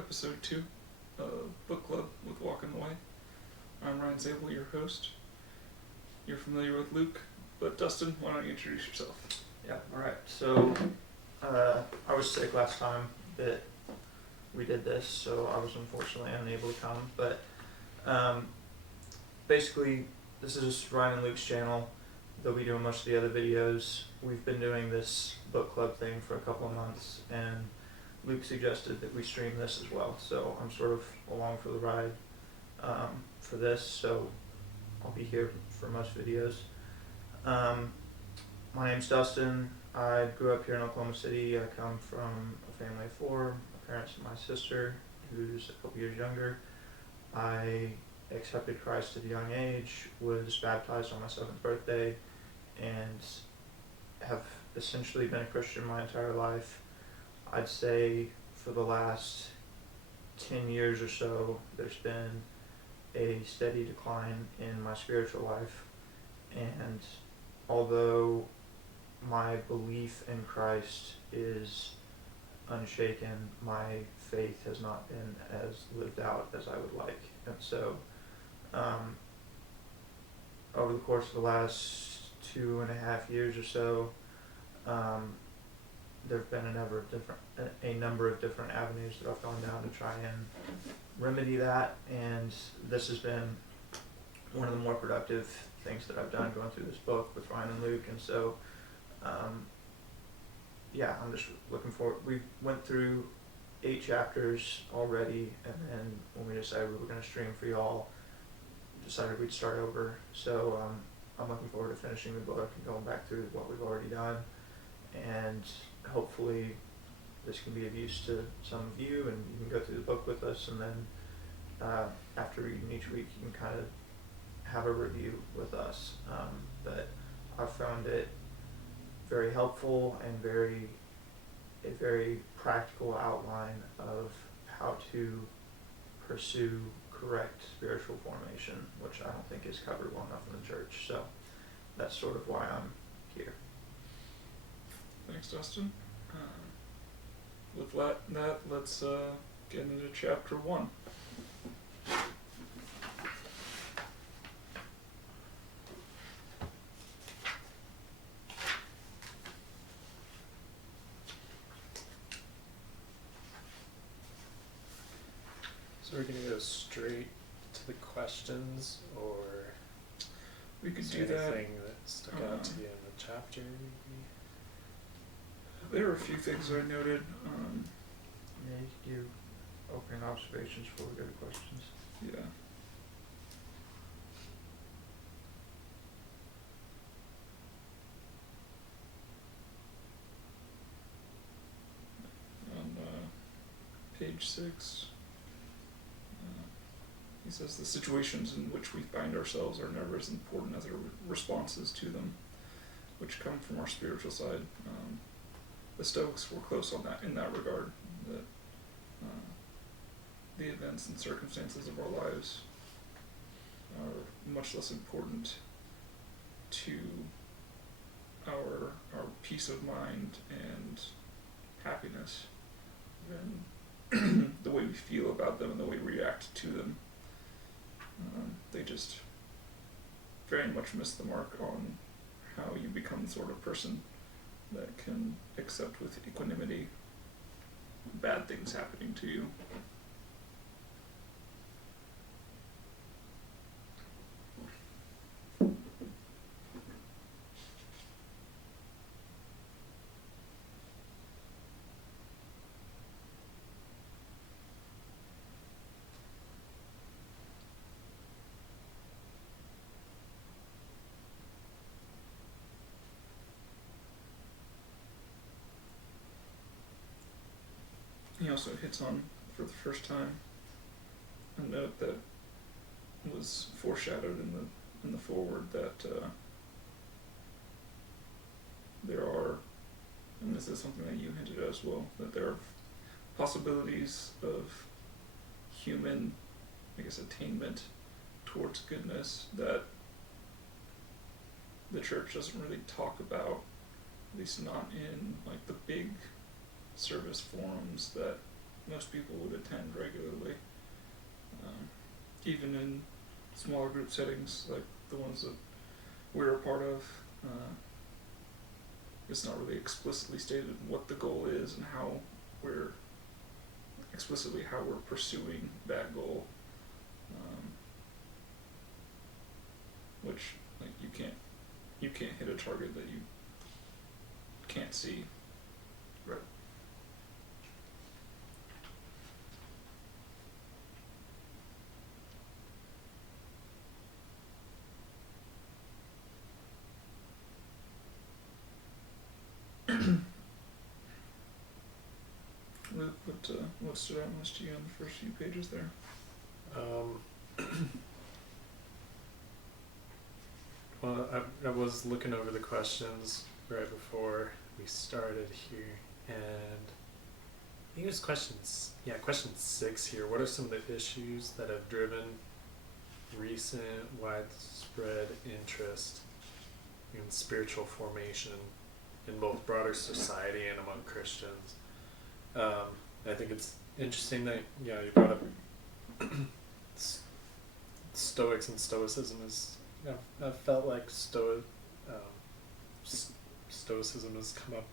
episode 2 of Book Club with Walking Away. I'm Ryan Zabel, your host. You're familiar with Luke, but Dustin, why don't you introduce yourself? Yeah, alright. So, I was sick last time that we did this, so I was unfortunately unable to come. But, basically, this is Ryan and Luke's channel. They'll be doing most of the other videos. We've been doing this book club thing for a couple of months, and Luke suggested that we stream this as well. So I'm sort of along for the ride for this, so I'll be here for most videos. My name's Dustin. I grew up here in Oklahoma City. I come from a family of 4, my parents and my sister, who's a couple years younger. I accepted Christ at a young age, was baptized on my 7th birthday, and have essentially been a Christian my entire life. I'd say for the last 10 years or so, there's been a steady decline in my spiritual life. And although my belief in Christ is unshaken, my faith has not been as lived out as I would like. And so, over the course of the last 2.5 years or so, there have been a number of different avenues that I've gone down to try and remedy that, and this has been one of the more productive things that I've done going through this book with Ryan and Luke. And so, yeah, I'm just looking forward. We went through 8 chapters already, and then when we decided we were going to stream for y'all, decided we'd start over. So I'm looking forward to finishing the book and going back through what we've already done, and hopefully this can be of use to some of you, and you can go through the book with us, and then after reading each week you can kind of have a review with us. But I've found it very helpful and a very practical outline of how to pursue correct spiritual formation, which I don't think is covered well enough in the church. So that's sort of why I'm here. Thanks, Dustin. With that, let's get into chapter 1. So we're going to go straight to the questions, or We could is do there that. anything that stuck out to you in the chapter? Maybe? There are a few things I noted. Yeah, you can do opening observations before we go to questions. Yeah. On page 6, he says the situations in which we find ourselves are never as important as our responses to them, which come from our spiritual side. The Stoics were close on that in that regard, that the events and circumstances of our lives are much less important to our peace of mind and happiness than the way we feel about them and the way we react to them. They just very much miss the mark on how you become the sort of person that can accept with equanimity bad things happening to you. He also hits on, for the first time, a note that was foreshadowed in the foreword, that there are, and this is something that you hinted at as well, that there are possibilities of human, attainment towards goodness that the church doesn't really talk about, at least not in like the big service forums that most people would attend regularly. Even in smaller group settings like the ones that we're a part of, it's not really explicitly stated what the goal is and how we're pursuing that goal. Which, like, you can't hit a target that you can't see. Right. What stood out most to you on the first few pages there? Well, I was looking over the questions right before we started here, and I think it was question 6 here. What are some of the issues that have driven recent widespread interest in spiritual formation in both broader society and among Christians? I think it's interesting that you brought up Stoics and Stoicism is. I've felt like Stoicism has come up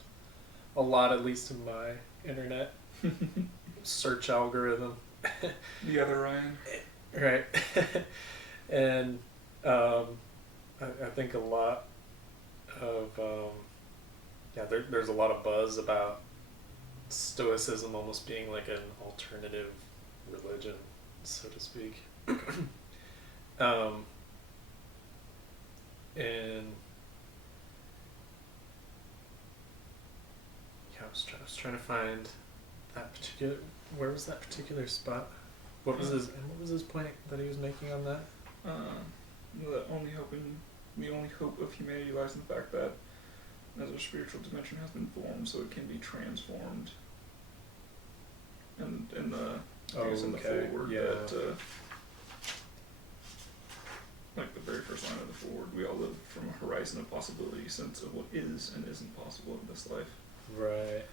a lot, at least in my internet search algorithm. The other Ryan. Right. And I think a lot of there's a lot of buzz about Stoicism almost being like an alternative religion, so to speak. And I was trying to find that particular. Where was that particular spot? What was his point that he was making on that? The only hope of humanity lies in the fact that as a spiritual dimension has been formed, so it can be transformed. And in the foreword that. Like the very first line of the foreword, we all live from a horizon of possibility, sense of what is and isn't possible in this life. Right.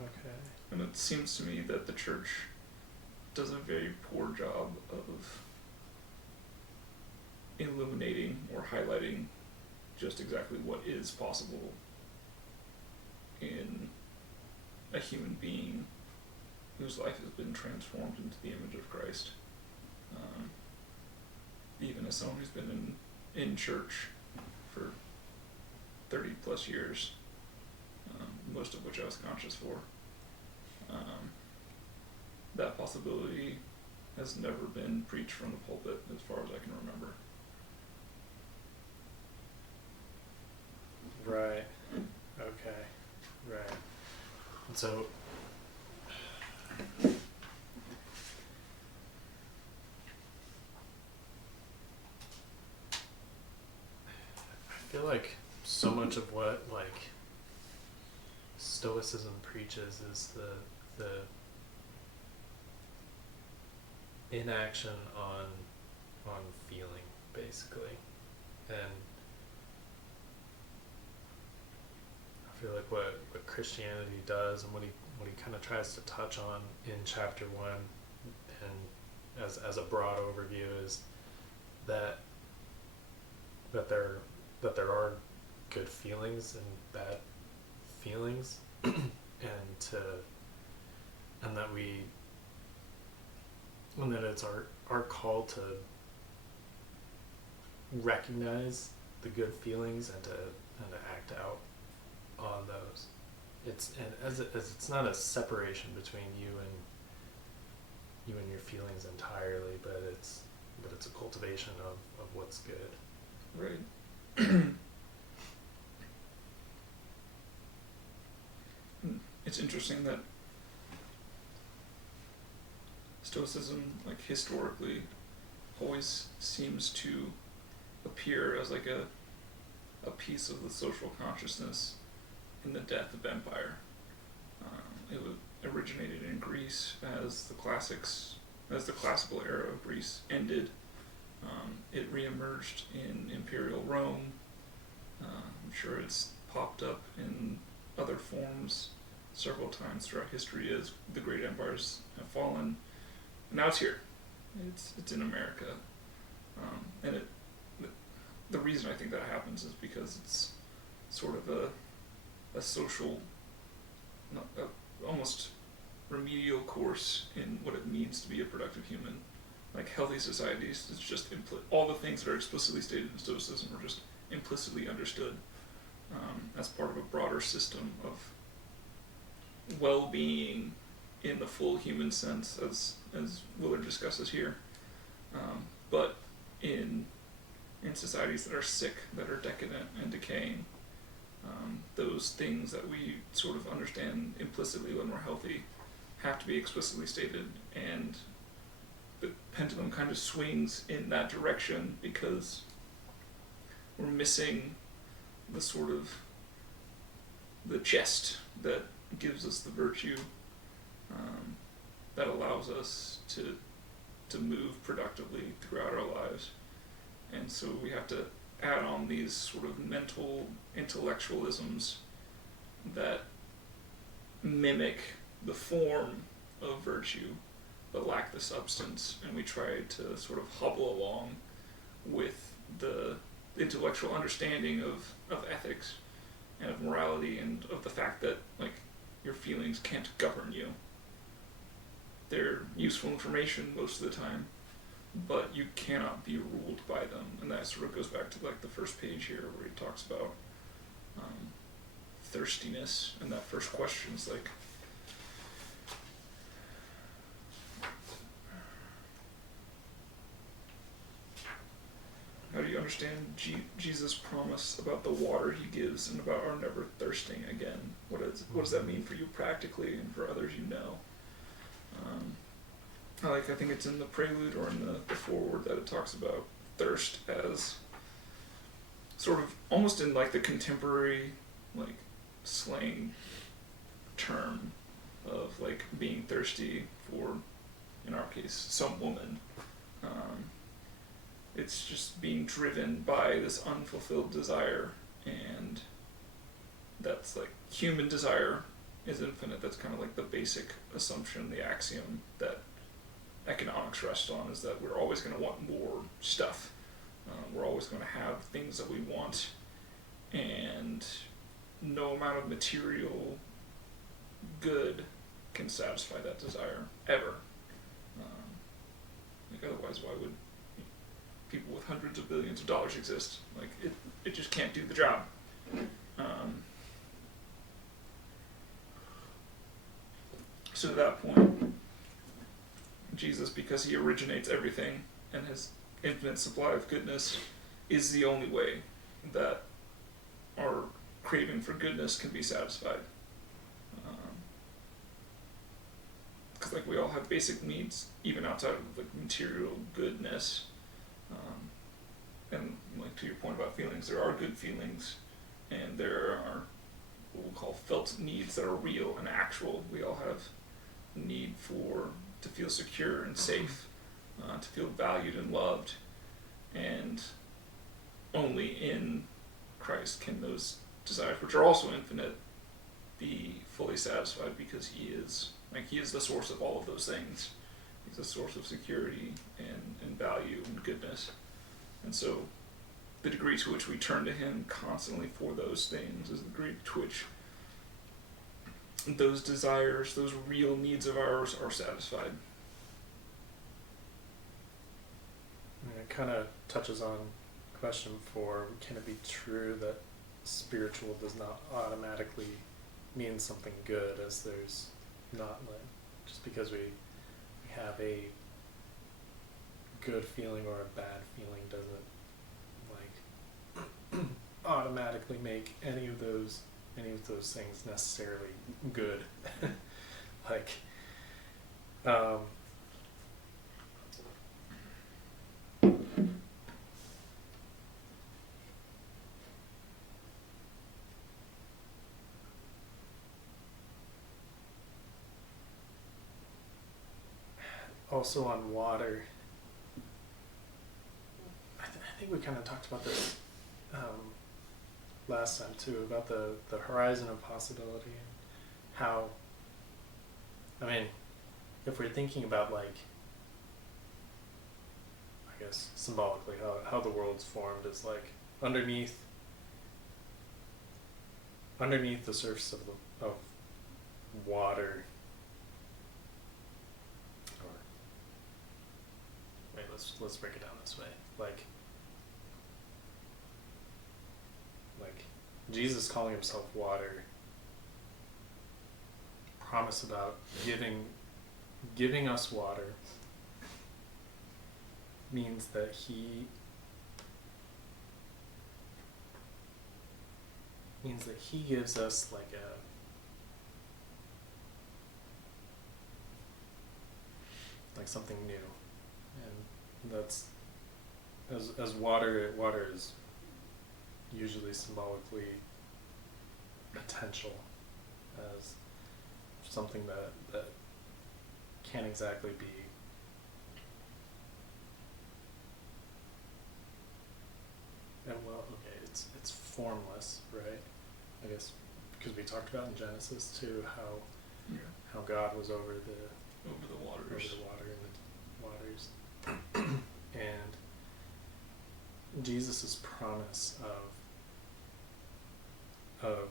Okay. And it seems to me that the church does a very poor job of illuminating or highlighting just exactly what is possible in a human being whose life has been transformed into the image of Christ. Even as someone who's been in church for 30 plus years, most of which I was conscious for, that possibility has never been preached from the pulpit as far as I can remember. Right. Okay. Right. And so I feel like so much of what like Stoicism preaches is the inaction on feeling, basically. And I feel like what Christianity does and what he kind of tries to touch on in chapter 1 and as a broad overview is that there are good feelings and bad feelings and that it's our call to recognize the good feelings and to act out on those. It's not a separation between you and your feelings entirely, but it's a cultivation of what's good. Right. It's interesting that Stoicism, like historically, always seems to appear as like a piece of the social consciousness in the death of empire. It originated in Greece as the classical era of Greece ended. It reemerged in Imperial Rome. I'm sure it's popped up in other forms several times throughout history as the great empires have fallen. And now it's here. It's in America. And the reason I think that happens is because it's sort of a social, almost remedial course in what it means to be a productive human. Like healthy societies, it's just all the things that are explicitly stated in Stoicism are just implicitly understood as part of a broader system of well-being in the full human sense, as Willard discusses here. But in societies that are sick, that are decadent and decaying, those things that we sort of understand implicitly when we're healthy have to be explicitly stated, and the pendulum kind of swings in that direction because we're missing the sort of the chest that gives us the virtue that allows us to move productively throughout our lives. And so we have to add on these sort of mental intellectualisms that mimic the form of virtue but lack the substance, and we try to sort of hobble along with the intellectual understanding of ethics and of morality and of the fact that like your feelings can't govern you. They're useful information most of the time, but you cannot be ruled by them. And that sort of goes back to like the first page here where he talks about thirstiness, and that first question is like, how do you understand Jesus' promise about the water he gives and about our never thirsting again? What does that mean for you practically and for others you know? I think it's in the prelude or in the foreword that it talks about thirst as sort of almost in like the contemporary like slang term of like being thirsty for, in our case, some woman. It's just being driven by this unfulfilled desire, and that's like human desire is infinite. That's kind of like the basic assumption, the axiom that economics rests on, is that we're always going to want more stuff. We're always going to have things that we want, and no amount of material good can satisfy that desire, ever. Otherwise, why would people with hundreds of billions of dollars exist? Like, it just can't do the job. So to that point, Jesus, because he originates everything and his infinite supply of goodness, is the only way that our craving for goodness can be satisfied. Because like we all have basic needs, even outside of like material goodness. And like to your point about feelings, there are good feelings, and there are what we'll call felt needs that are real and actual. We all have a need to feel secure and safe, to feel valued and loved, and only in Christ can those desires, which are also infinite, be fully satisfied, because he is the source of all of those things. He's the source of security and value and goodness. And so the degree to which we turn to him constantly for those things is the degree to which those desires, those real needs of ours, are satisfied. It kind of touches on question 4. Can it be true that spiritual does not automatically mean something good, as there's not like just because we have a good feeling or a bad feeling doesn't like automatically make any of those things necessarily good. Like also on water, I think we kind of talked about this last time too, about the horizon of possibility, and how, I mean, if we're thinking about, like, I guess symbolically how the world's formed is like underneath the surface of water, or wait, let's break it down this way. Like Jesus calling himself water, promise about giving us water, means that he gives us like something new, and that's as water is usually symbolically potential, as something that can't exactly be it's formless, right? I guess because we talked about in Genesis too how God was over the water and the waters, and Jesus's promise of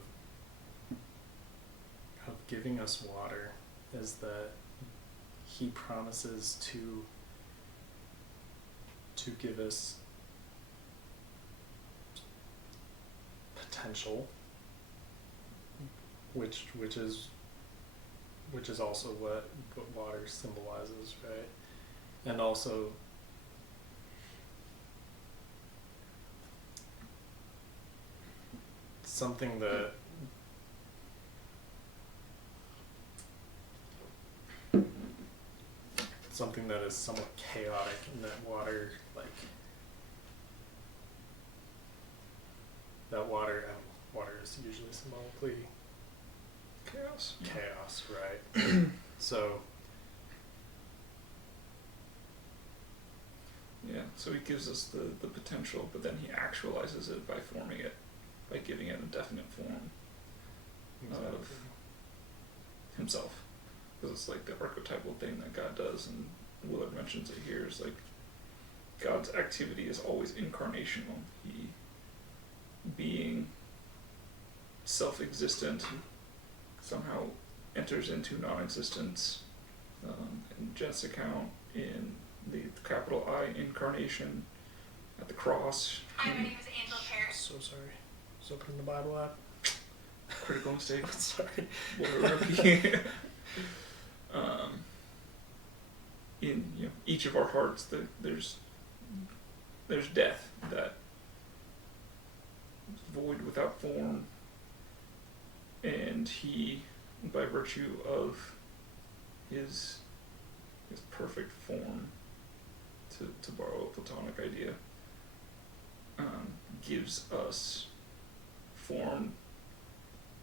giving us water is that he promises to give us potential, which is also what water symbolizes, right? And also something that is somewhat chaotic, in that water is usually symbolically chaos, right? So so he gives us the potential, but then he actualizes it by forming it, by giving it a definite form of himself, because it's like the archetypal thing that God does, and Willard mentions it here, is like God's activity is always incarnational. He, being self-existent, somehow enters into non-existence. In Jen's account, in the capital I incarnation at the cross. Hi, my name is Angela Parrott. So sorry. Just opening the Bible app. Critical mistake. Sorry. In each of our hearts, there's death, that void without form, and he, by virtue of his perfect form, to borrow a Platonic idea, gives us form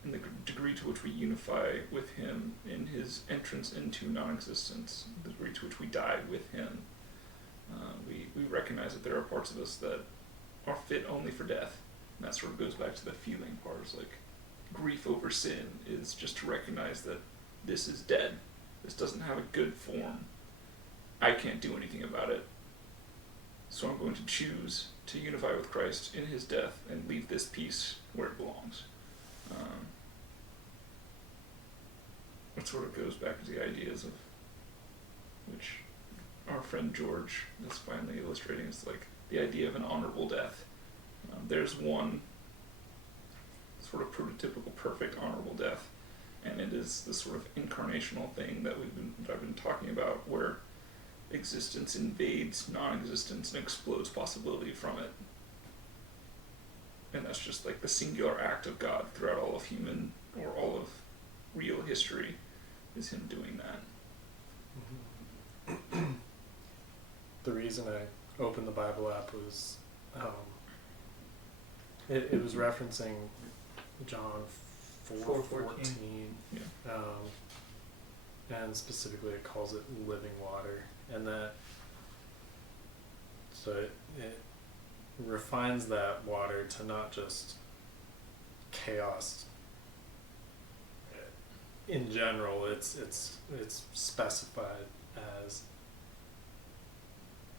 in the degree to which we unify with him in his entrance into non-existence, the degree to which we die with him. We recognize that there are parts of us that are fit only for death. And that sort of goes back to the feeling part. It's like grief over sin is just to recognize that this is dead. This doesn't have a good form. I can't do anything about it. So I'm going to choose to unify with Christ in his death and leave this piece where it belongs. It sort of goes back to the ideas of which our friend George is finally illustrating. It's like the idea of an honorable death. There's one sort of prototypical perfect honorable death, and it is this sort of incarnational thing that I've been talking about, where existence invades non-existence and explodes possibility from it. And that's just like the singular act of God throughout all of human, or all of real history, is him doing that. Mm-hmm. The reason I opened the Bible app was it was referencing John 4:14, and specifically it calls it living water, and that so it refines that water to not just chaos in general, it's specified as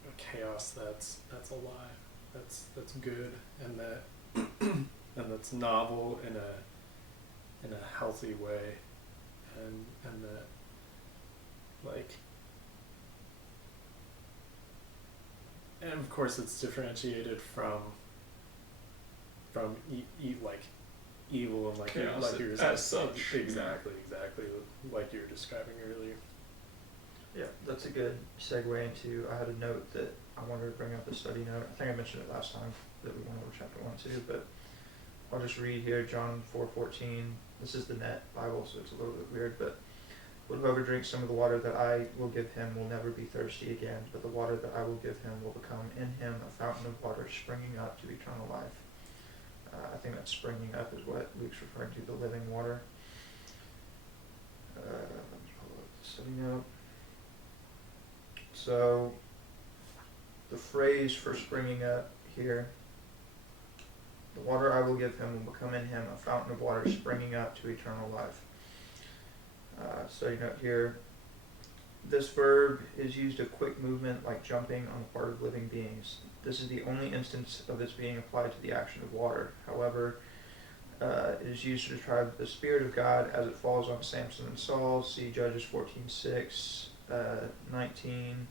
a chaos that's alive, that's good, and that and that's novel in a healthy way, and that, like, and of course it's differentiated from like evil, and like Chaos like you were as such. exactly like you were describing earlier. Yeah, that's a good segue into, I had a note that I wanted to bring up, the study note. I think I mentioned it last time that we went over chapter 1 too, but I'll just read here, John 4:14. This is the Net Bible, so it's a little bit weird, but whoever drinks some of the water that I will give him will never be thirsty again, but the water that I will give him will become in him a fountain of water springing up to eternal life. I think that springing up is what Luke's referring to, the living water. Let me pull up the study note. So, the phrase for springing up here, the water I will give him will become in him a fountain of water springing up to eternal life. Study note here, this verb is used a quick movement like jumping on the part of living beings. This is the only instance of this being applied to the action of water. However, it is used to describe the Spirit of God as it falls on Samson and Saul. See Judges 14:6, 19,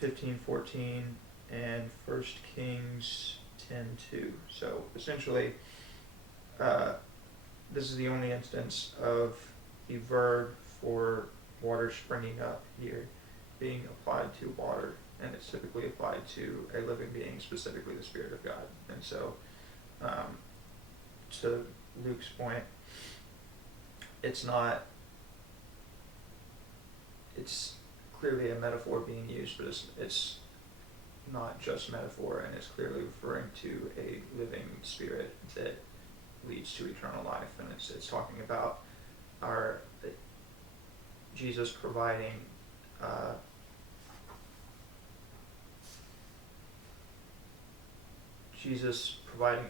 15:14, and 1 Kings 10:2. So essentially, this is the only instance of the verb for water springing up here being applied to water, and it's typically applied to a living being, specifically the Spirit of God. And so, to Luke's point, it's clearly a metaphor being used, but it's not just metaphor, and it's clearly referring to a living spirit that leads to eternal life, and it's talking about Jesus providing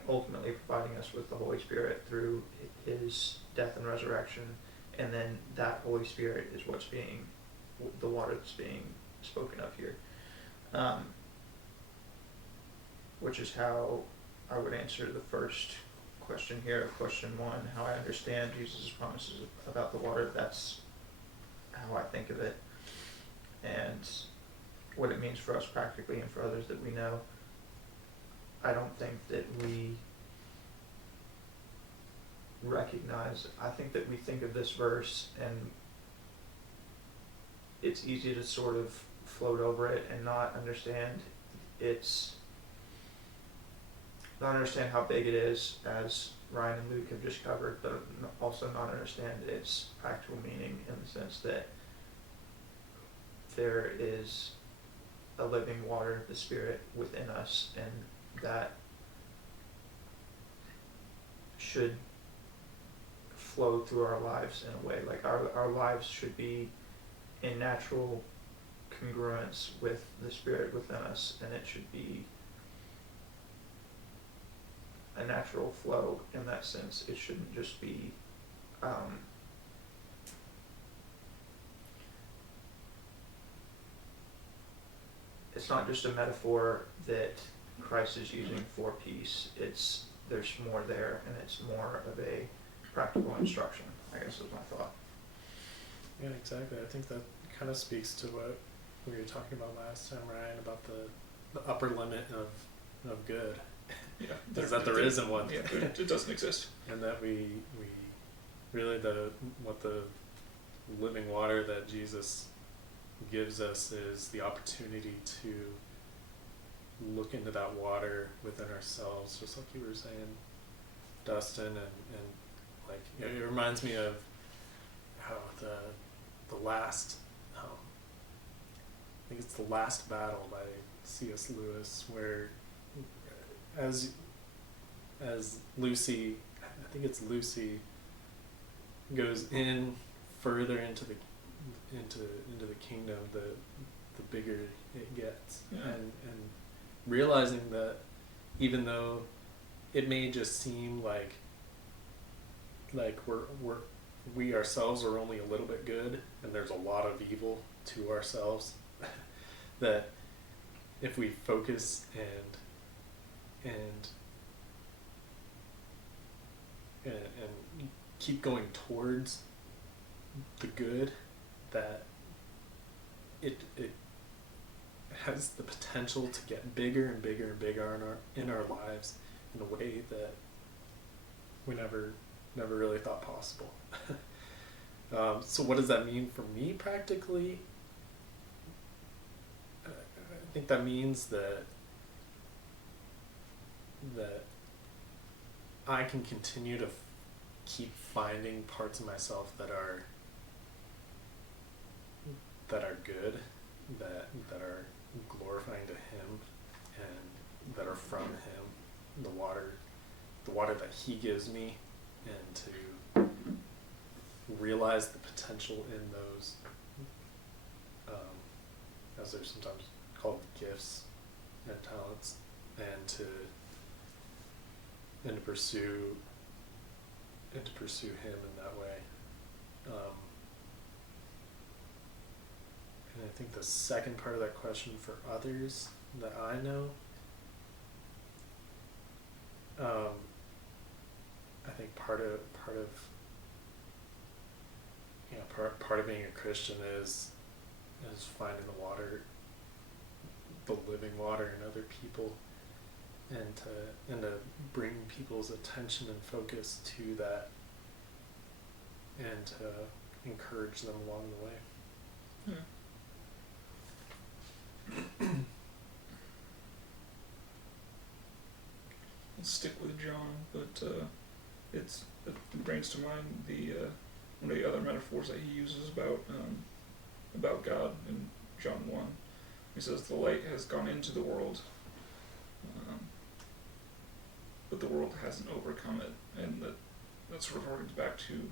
ultimately providing us with the Holy Spirit through his death and resurrection, and then that Holy Spirit is what's being the water that's being spoken of here, which is how I would answer the first question here, question 1, how I understand Jesus' promises about the water. That's how I think of it, and what it means for us practically and for others that we know. I don't think that we recognize, I think that we think of this verse and it's easy to sort of float over it and not understand how big it is, as Ryan and Luke have just covered, but also not understand its practical meaning in the sense that there is a living water, the Spirit within us, and that should flow through our lives in a way. Like our lives should be in natural congruence with the Spirit within us, and it should be a natural flow in that sense. It shouldn't just be it's not just a metaphor that Christ is using for peace. There's more there, and it's more of a practical instruction, I guess is my thought. Yeah, exactly. I think that kind of speaks to what we were talking about last time, Ryan, about the upper limit of good. Yeah, there isn't one. Yeah, it doesn't exist. And that we really what the living water that Jesus gives us is the opportunity to look into that water within ourselves, just like you were saying, Dustin, and like it reminds me of how the last I think it's The Last Battle by C.S. Lewis, where as Lucy, I think it's Lucy, goes in further into the kingdom, the bigger it gets. Yeah. And realizing that even though it may just seem like like we ourselves are only a little bit good, and there's a lot of evil to ourselves. That if we focus and keep going towards the good, that it has the potential to get bigger and bigger and bigger in our lives in a way that we never really thought possible. So what does that mean for me practically? I think that means that I can continue to keep finding parts of myself that are good, that are glorifying to Him, and that are from Him, the water that He gives me, and to realize the potential in those, as they're sometimes called, gifts and talents, and to pursue Him in that way. And I think the second part of that question, for others that I know, I think part of being a Christian is finding the living water in other people, and to bring people's attention and focus to that, and to encourage them along the way. I'll stick with John, but it brings to mind the one of the other metaphors that he uses about God in John 1. He says the light has gone into the world, but the world hasn't overcome it, and that sort of harkens back to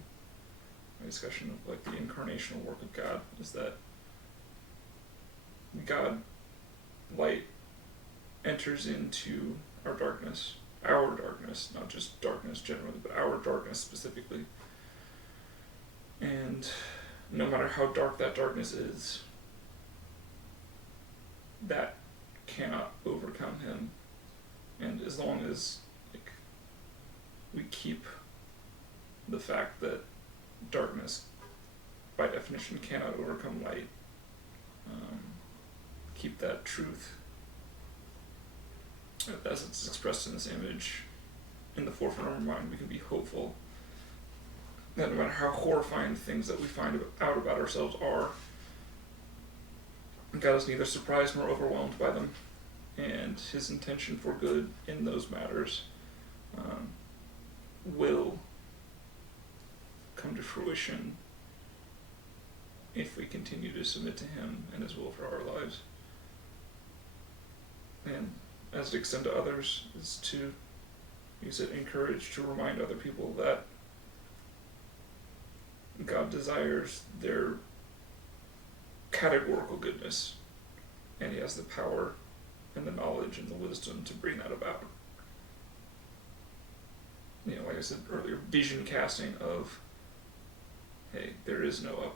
my discussion of like the incarnational work of God, is that God, light, enters into our darkness, not just darkness generally, but our darkness specifically. And no matter how dark that darkness is, that cannot overcome Him. And as long as we keep the fact that darkness, by definition, cannot overcome light, keep that truth, as it's expressed in this image, in the forefront of our mind, we can be hopeful that no matter how horrifying the things that we find out about ourselves are, God is neither surprised nor overwhelmed by them, and His intention for good in those matters will come to fruition if we continue to submit to Him and His will for our lives. And as to extend to others, is to use it, encourage, to remind other people that God desires their categorical goodness, and He has the power and the knowledge and the wisdom to bring that about. Like I said earlier, vision casting of, hey, there is no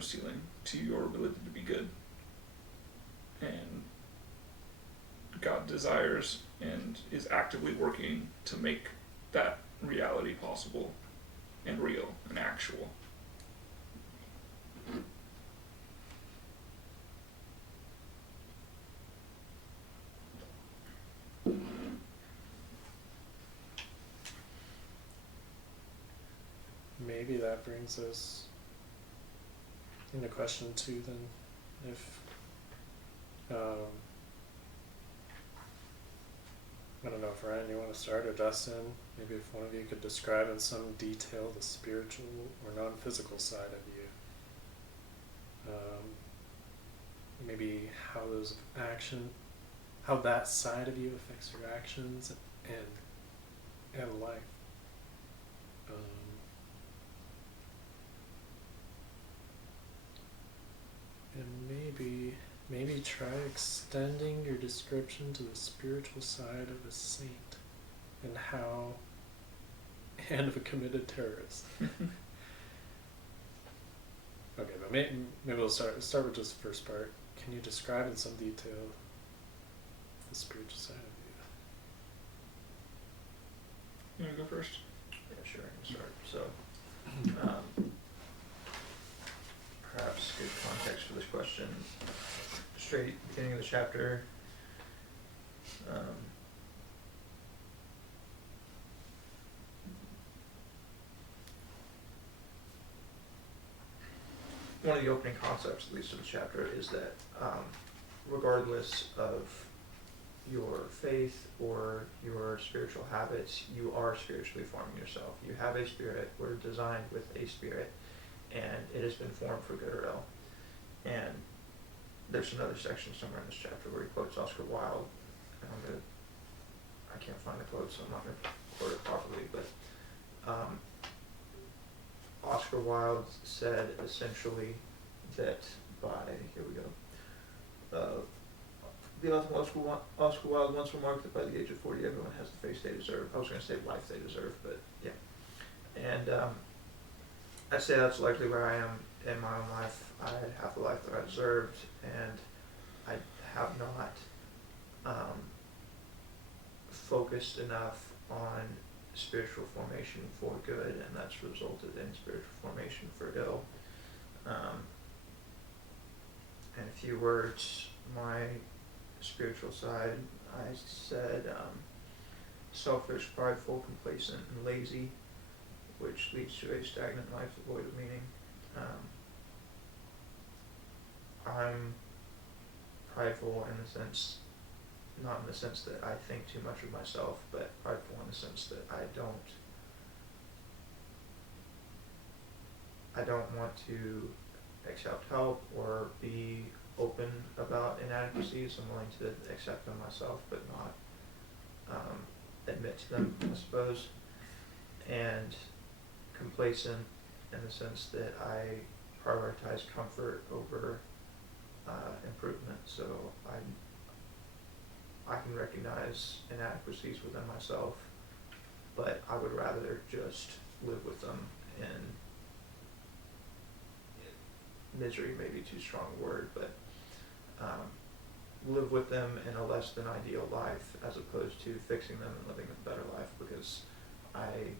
ceiling to your ability to be good. And God desires and is actively working to make that reality possible and real and actual. Maybe that brings us into question 2 then. If I don't know if Ryan, you want to start, or Dustin, maybe if one of you could describe in some detail the spiritual or non-physical side of you. Maybe how that side of you affects your actions and life. And maybe try extending your description to the spiritual side of a saint, and and of a committed terrorist. Okay, but maybe we'll start with just the first part. Can you describe in some detail the spiritual side of You wanna go first? Yeah, sure, I can start. So, perhaps good context for this question. Straight beginning of the chapter. One of the opening concepts, at least of the chapter, is that regardless of your faith or your spiritual habits, you are spiritually forming yourself. You have a spirit, we're designed with a spirit, and it has been formed for good or ill. And there's another section somewhere in this chapter where he quotes Oscar Wilde, and I can't find the quote, so I'm not going to quote it properly, but Oscar Wilde said essentially that here we go, the author Oscar Wilde once remarked that by the age of 40 everyone has the face they deserve. I was going to say life they deserve, but yeah. And I'd say that's likely where I am in my own life. I have the life that I deserved, and I have not focused enough on spiritual formation for good, and that's resulted in spiritual formation for ill. In a few words, my spiritual side, I said selfish, prideful, complacent, and lazy, which leads to a stagnant life devoid of meaning. I'm prideful in the sense, not in the sense that I think too much of myself, but prideful in the sense that I don't want to accept help or be open about inadequacies. I'm willing to accept them myself, but not admit to them, I suppose. And complacent in the sense that I prioritize comfort over improvement. So I can recognize inadequacies within myself, but I would rather just live with them in misery, maybe too strong a word, but live with them in a less than ideal life as opposed to fixing them and living a better life, because I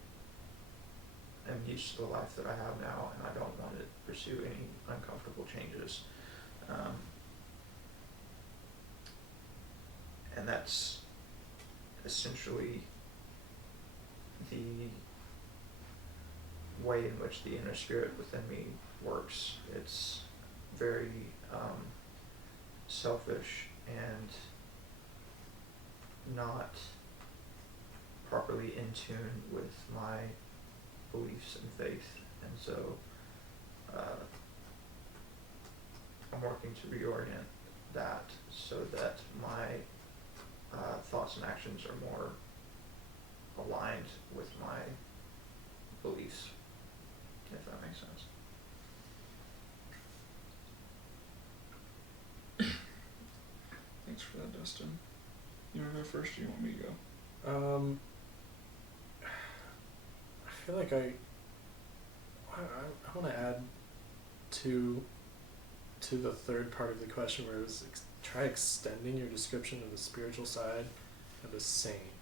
am used to the life that I have now and I don't want to pursue any uncomfortable changes. And that's essentially the way in which the inner spirit within me works. It's very selfish and not properly in tune with my beliefs and faith, and so I'm working to reorient that so that my thoughts and actions are more aligned with my beliefs, if that makes sense. Thanks for that, Dustin. You wanna go first, or you want me to go? I feel like I want to add to the third part of the question, where it was try extending your description of the spiritual side of a saint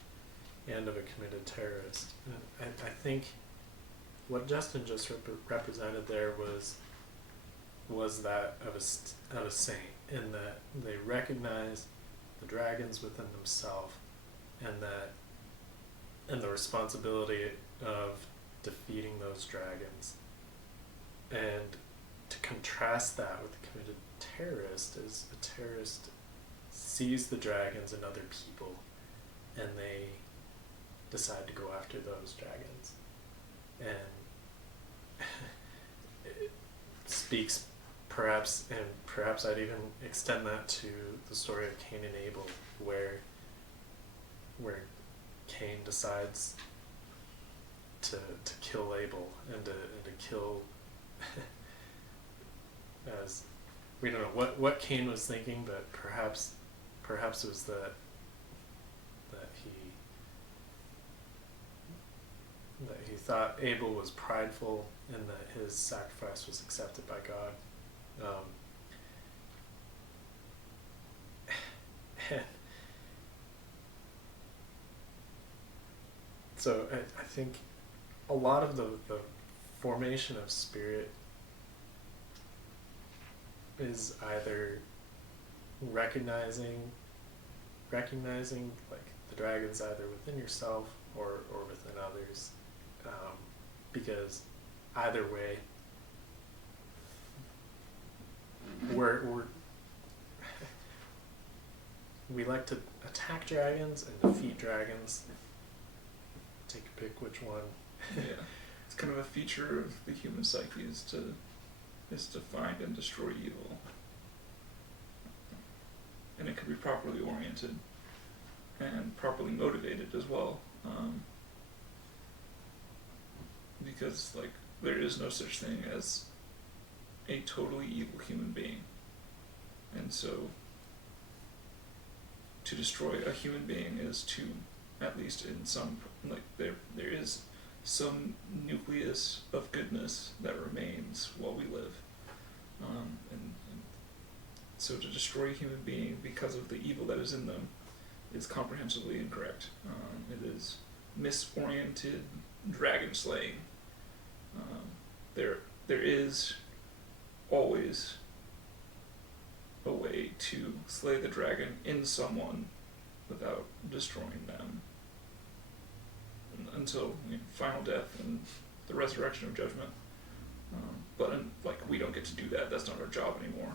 and of a committed terrorist. And I think what Justin just represented there was that of a saint, in that they recognize the dragons within themselves, and the responsibility of defeating those dragons. And to contrast that with the committed terrorist, is a terrorist sees the dragons in other people, and they decide to go after those dragons. And it speaks perhaps I'd even extend that to the story of Cain and Abel, where Cain decides to kill Abel and to kill as we don't know what Cain was thinking, but perhaps it was that he thought Abel was prideful and that his sacrifice was accepted by God. And so I think a lot of the formation of spirit is either recognizing like the dragon's either within yourself or within others, because either way we're we like to attack dragons and defeat dragons. Take a pick which one. Yeah, it's kind of a feature of the human psyche is to find and destroy evil, and it can be properly oriented and properly motivated as well, because like there is no such thing as a totally evil human being, and so to destroy a human being is to, at least in some, like there is some nucleus of goodness that remains while we live, and so to destroy a human being because of the evil that is in them is comprehensively incorrect. It is misoriented dragon slaying. There is always a way to slay the dragon in someone without destroying them until final death and the resurrection of judgment. But like we don't get to do that. That's not our job anymore.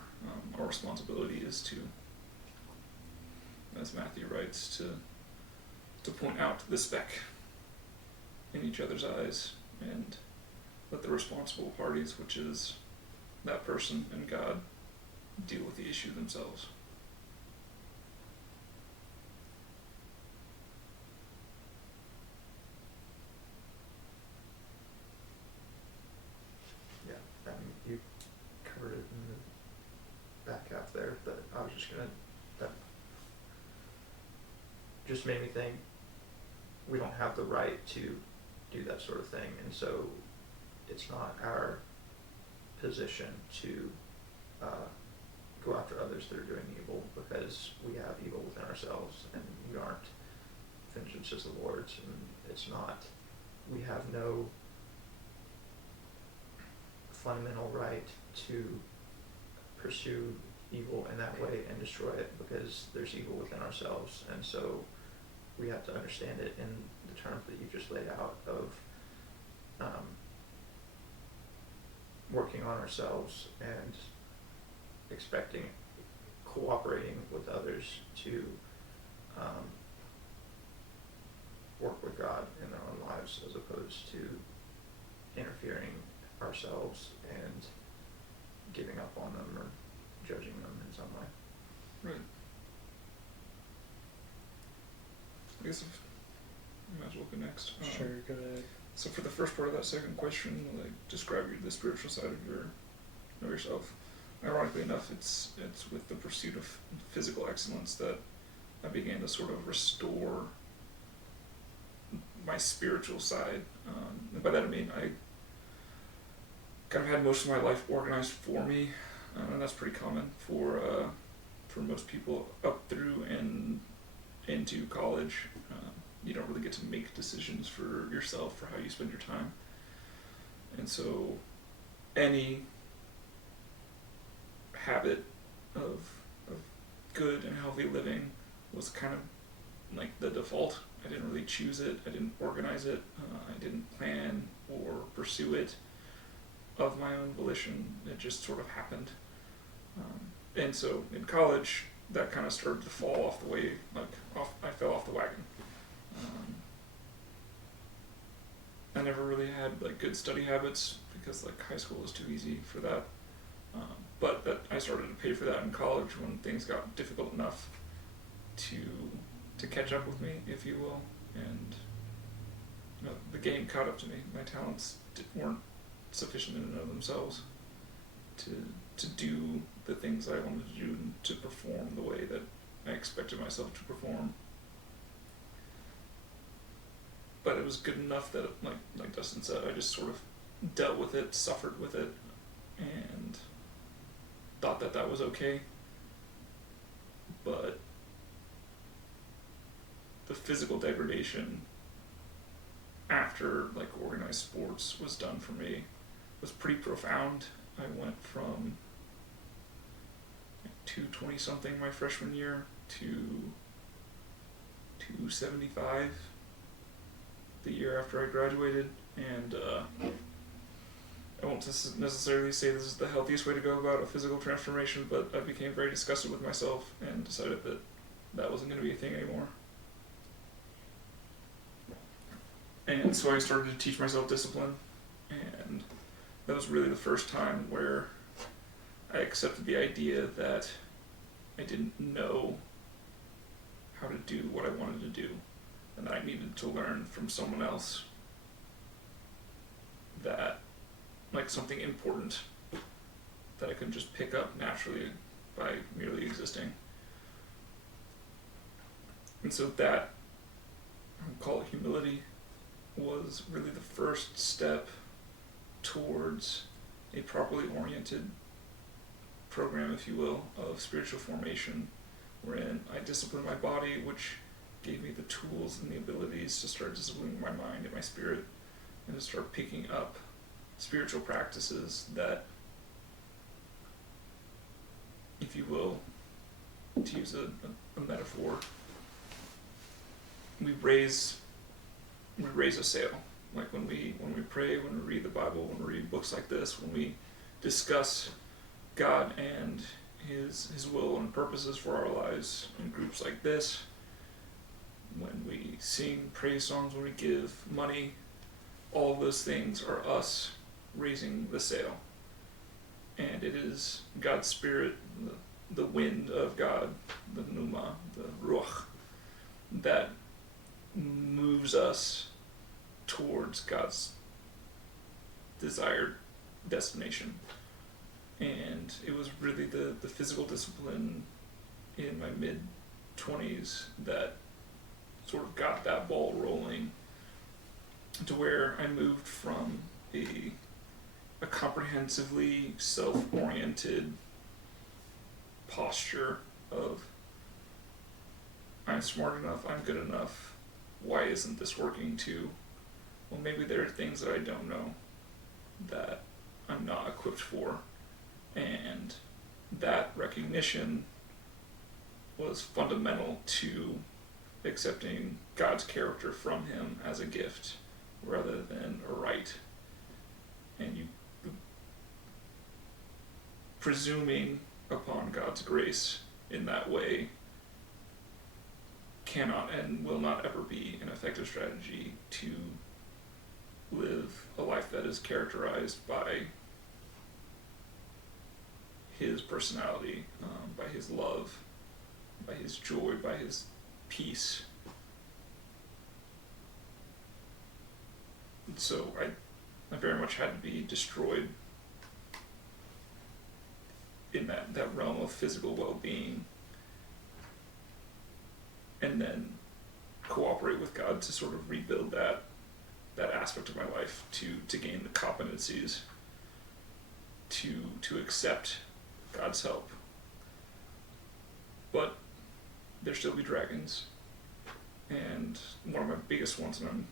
Our responsibility is to, as Matthew writes, to point out the speck in each other's eyes and let the responsible parties, which is that person and God, deal with the issue themselves. Yeah, I mean, you covered it in the back half there, but I was just gonna, that just made me think we don't have the right to do that sort of thing, and so it's not our position to go after others that are doing evil, because we have evil within ourselves and we aren't. Vengeance is the Lord's, and it's not, we have no fundamental right to pursue evil in that way and destroy it, because there's evil within ourselves, and so we have to understand it in the terms that you just laid out of working on ourselves and cooperating with others to work with God in their own lives, as opposed to interfering ourselves and giving up on them or judging them in some way. Right. I guess I might as well go next. Sure, go ahead. So for the first part of that second question, like describe the spiritual side of yourself. Ironically enough, it's with the pursuit of physical excellence that I began to sort of restore my spiritual side. And by that I mean I kind of had most of my life organized for me, and that's pretty common for most people up through and into college. You don't really get to make decisions for yourself for how you spend your time, and so any habit of good and healthy living was kind of like the default. I didn't really choose it. I didn't organize it. I didn't plan or pursue it of my own volition. It just sort of happened. And so in college, that kind of started to fall off the way, I fell off the wagon. I never really had like good study habits because like high school was too easy for that. But that I started to pay for that in college when things got difficult enough to catch up with me, if you will, and the game caught up to me. My talents weren't sufficient in and of themselves to do the things I wanted to do and to perform the way that I expected myself to perform. But that it was good enough that, like Dustin said, I just sort of dealt with it, suffered with it, and thought that that was okay. But the physical degradation after like organized sports was done for me was pretty profound. I went from 220 something my freshman year to 275 the year after I graduated, and I won't necessarily say this is the healthiest way to go about a physical transformation, but I became very disgusted with myself and decided that that wasn't going to be a thing anymore. And so I started to teach myself discipline, and that was really the first time where I accepted the idea that I didn't know how to do what I wanted to do, and that I needed to learn from someone else that, like, something important that I couldn't just pick up naturally by merely existing. And so that, I would call it humility, was really the first step towards a properly oriented program, if you will, of spiritual formation, wherein I disciplined my body, which gave me the tools and the abilities to start disciplining my mind and my spirit, and to start picking up spiritual practices that, if you will, to use a metaphor, we raise a sail. Like when we pray, when we read the Bible, when we read books like this, when we discuss God and His will and purposes for our lives in groups like this, when we sing praise songs, when we give money, all of those things are us raising the sail. And it is God's Spirit, the wind of God, the pneuma, the ruach, that moves us towards God's desired destination. And it was really the physical discipline in my mid-20s that sort of got that ball rolling to where I moved from a comprehensively self-oriented posture of I'm smart enough, I'm good enough, why isn't this working, to, well, maybe there are things that I don't know that I'm not equipped for. And that recognition was fundamental to accepting God's character from Him as a gift rather than a right. And you presuming upon God's grace in that way cannot and will not ever be an effective strategy to live a life that is characterized by His personality, by His love, by His joy, by His peace. And so I very much had to be destroyed in that realm of physical well-being, and then cooperate with God to sort of rebuild that aspect of my life, to gain the competencies to accept God's help. But there still be dragons, and one of my biggest ones that I'm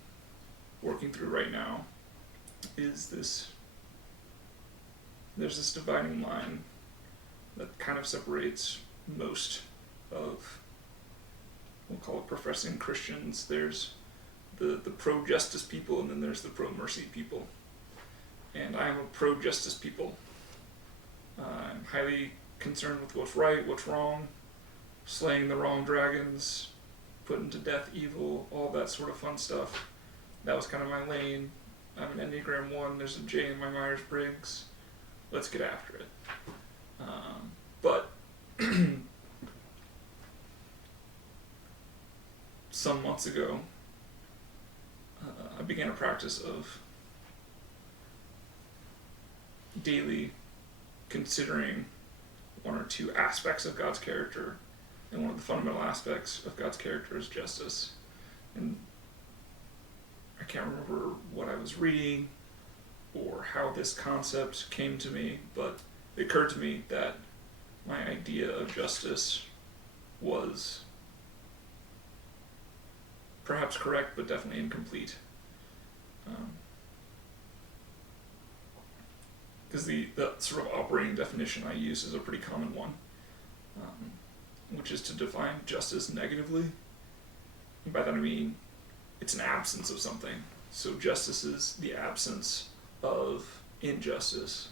working through right now is there's this dividing line that kind of separates most of, we'll call it, professing Christians. There's the pro-justice people, and then there's the pro-mercy people. And I am a pro-justice people. I'm highly concerned with what's right, what's wrong, slaying the wrong dragons, putting to death evil, all that sort of fun stuff. That was kind of my lane. I'm an Enneagram 1, there's a J in my Myers-Briggs. Let's get after it. But some months ago, I began a practice of daily considering one or two aspects of God's character, and one of the fundamental aspects of God's character is justice. And can't remember what I was reading or how this concept came to me, but it occurred to me that my idea of justice was perhaps correct, but definitely incomplete. Because the sort of operating definition I use is a pretty common one, which is to define justice negatively. And by that I mean it's an absence of something. So justice is the absence of injustice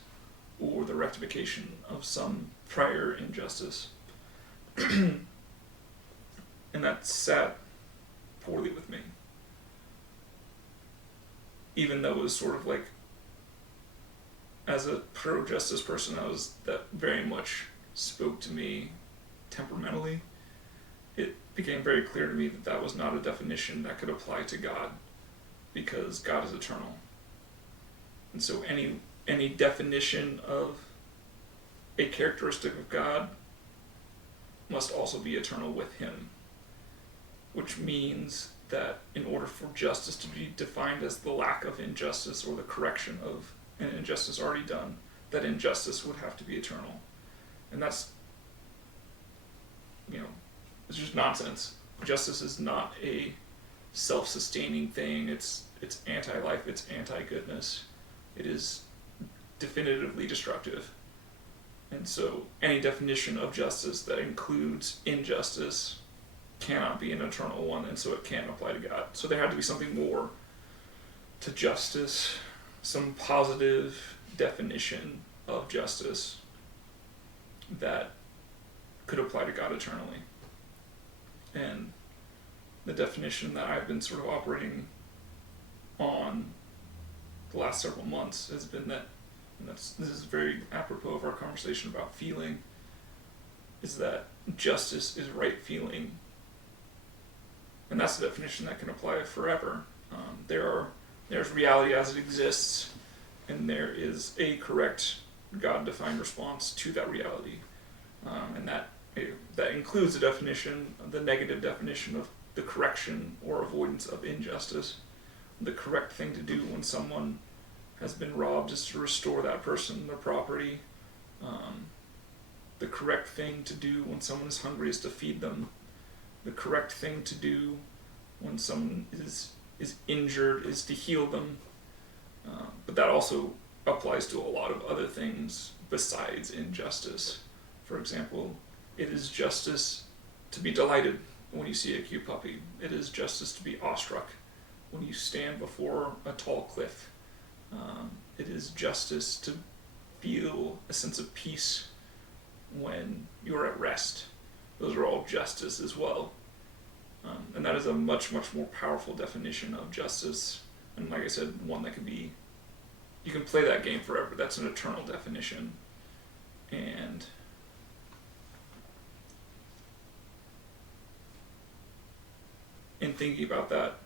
or the rectification of some prior injustice. And that sat poorly with me. Even though it was sort of like, as a pro-justice person, that very much spoke to me temperamentally. It became very clear to me that that was not a definition that could apply to God, because God is eternal. And so any definition of a characteristic of God must also be eternal with him, which means that in order for justice to be defined as the lack of injustice or the correction of an injustice already done, that injustice would have to be eternal. And that's, it's just nonsense. Justice is not a self-sustaining thing. It's anti-life, it's anti-goodness. It is definitively destructive. And so any definition of justice that includes injustice cannot be an eternal one, and so it can't apply to God. So there had to be something more to justice, some positive definition of justice that could apply to God eternally. And the definition that I've been sort of operating on the last several months has been that, and this is very apropos of our conversation about feeling, is that justice is right feeling. And that's the definition that can apply forever. There's reality as it exists, and there is a correct God-defined response to that reality. And that includes the definition, the negative definition of the correction or avoidance of injustice. The correct thing to do when someone has been robbed is to restore that person their property. The correct thing to do when someone is hungry is to feed them. The correct thing to do when someone is injured is to heal them. But that also applies to a lot of other things besides injustice. For example, it is justice to be delighted when you see a cute puppy. It is justice to be awestruck when you stand before a tall cliff. It is justice to feel a sense of peace when you're at rest. Those are all justice as well. And that is a much, much more powerful definition of justice. And like I said, one that you can play that game forever. That's an eternal definition. And in thinking about that,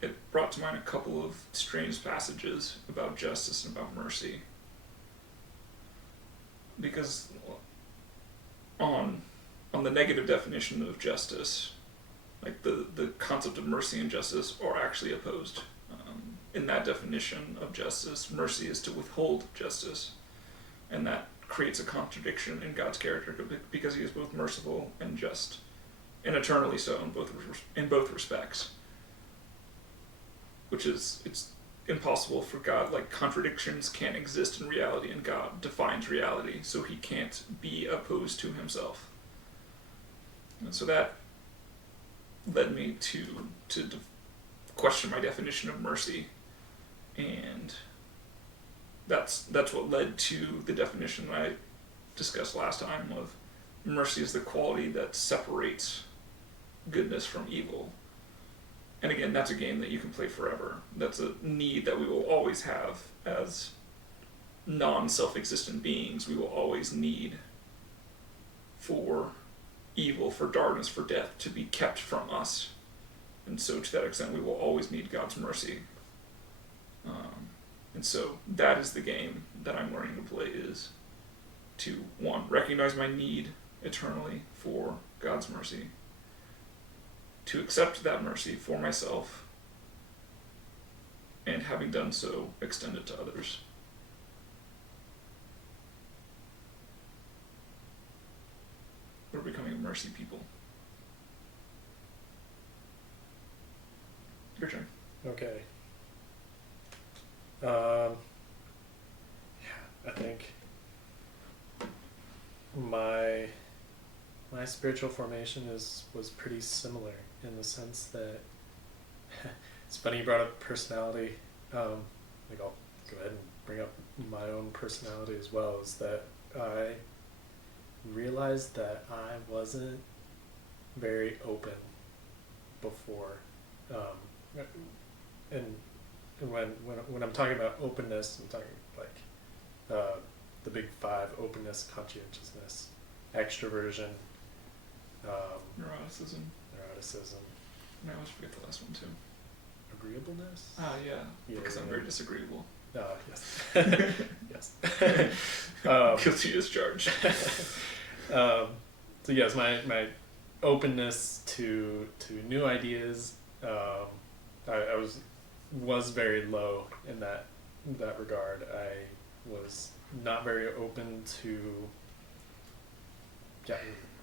it brought to mind a couple of strange passages about justice and about mercy. Because on the negative definition of justice, like the concept of mercy and justice are actually opposed. In that definition of justice, mercy is to withhold justice, and that creates a contradiction in God's character because he is both merciful and just, and eternally so in both respects. Which is, it's impossible for God, like contradictions can't exist in reality, and God defines reality, so he can't be opposed to himself. And so that led me to question my definition of mercy, and that's what led to the definition that I discussed last time of mercy is the quality that separates goodness from evil. And again, that's a game that you can play forever. That's a need that we will always have as non-self-existent beings. We will always need for evil, for darkness, for death to be kept from us. And so to that extent, we will always need God's mercy. And so that is the game that I'm learning to play, is to, one, recognize my need eternally for God's mercy, to accept that mercy for myself, and having done so, extend it to others. We're becoming a mercy people. Your turn. Okay. Yeah, I think my spiritual formation was pretty similar in the sense that it's funny you brought up personality. Like I'll go ahead and bring up my own personality as well. Is that I realized that I wasn't very open before, and when I'm talking about openness, I'm talking like the big five: openness, conscientiousness, extroversion, Neuroticism. And I always forget the last one too. Agreeableness. Yeah, because I'm very disagreeable. Yes. Yes. Guilty as charged. So yes, my openness to new ideas, I was very low in that regard. I was not very open to, yeah,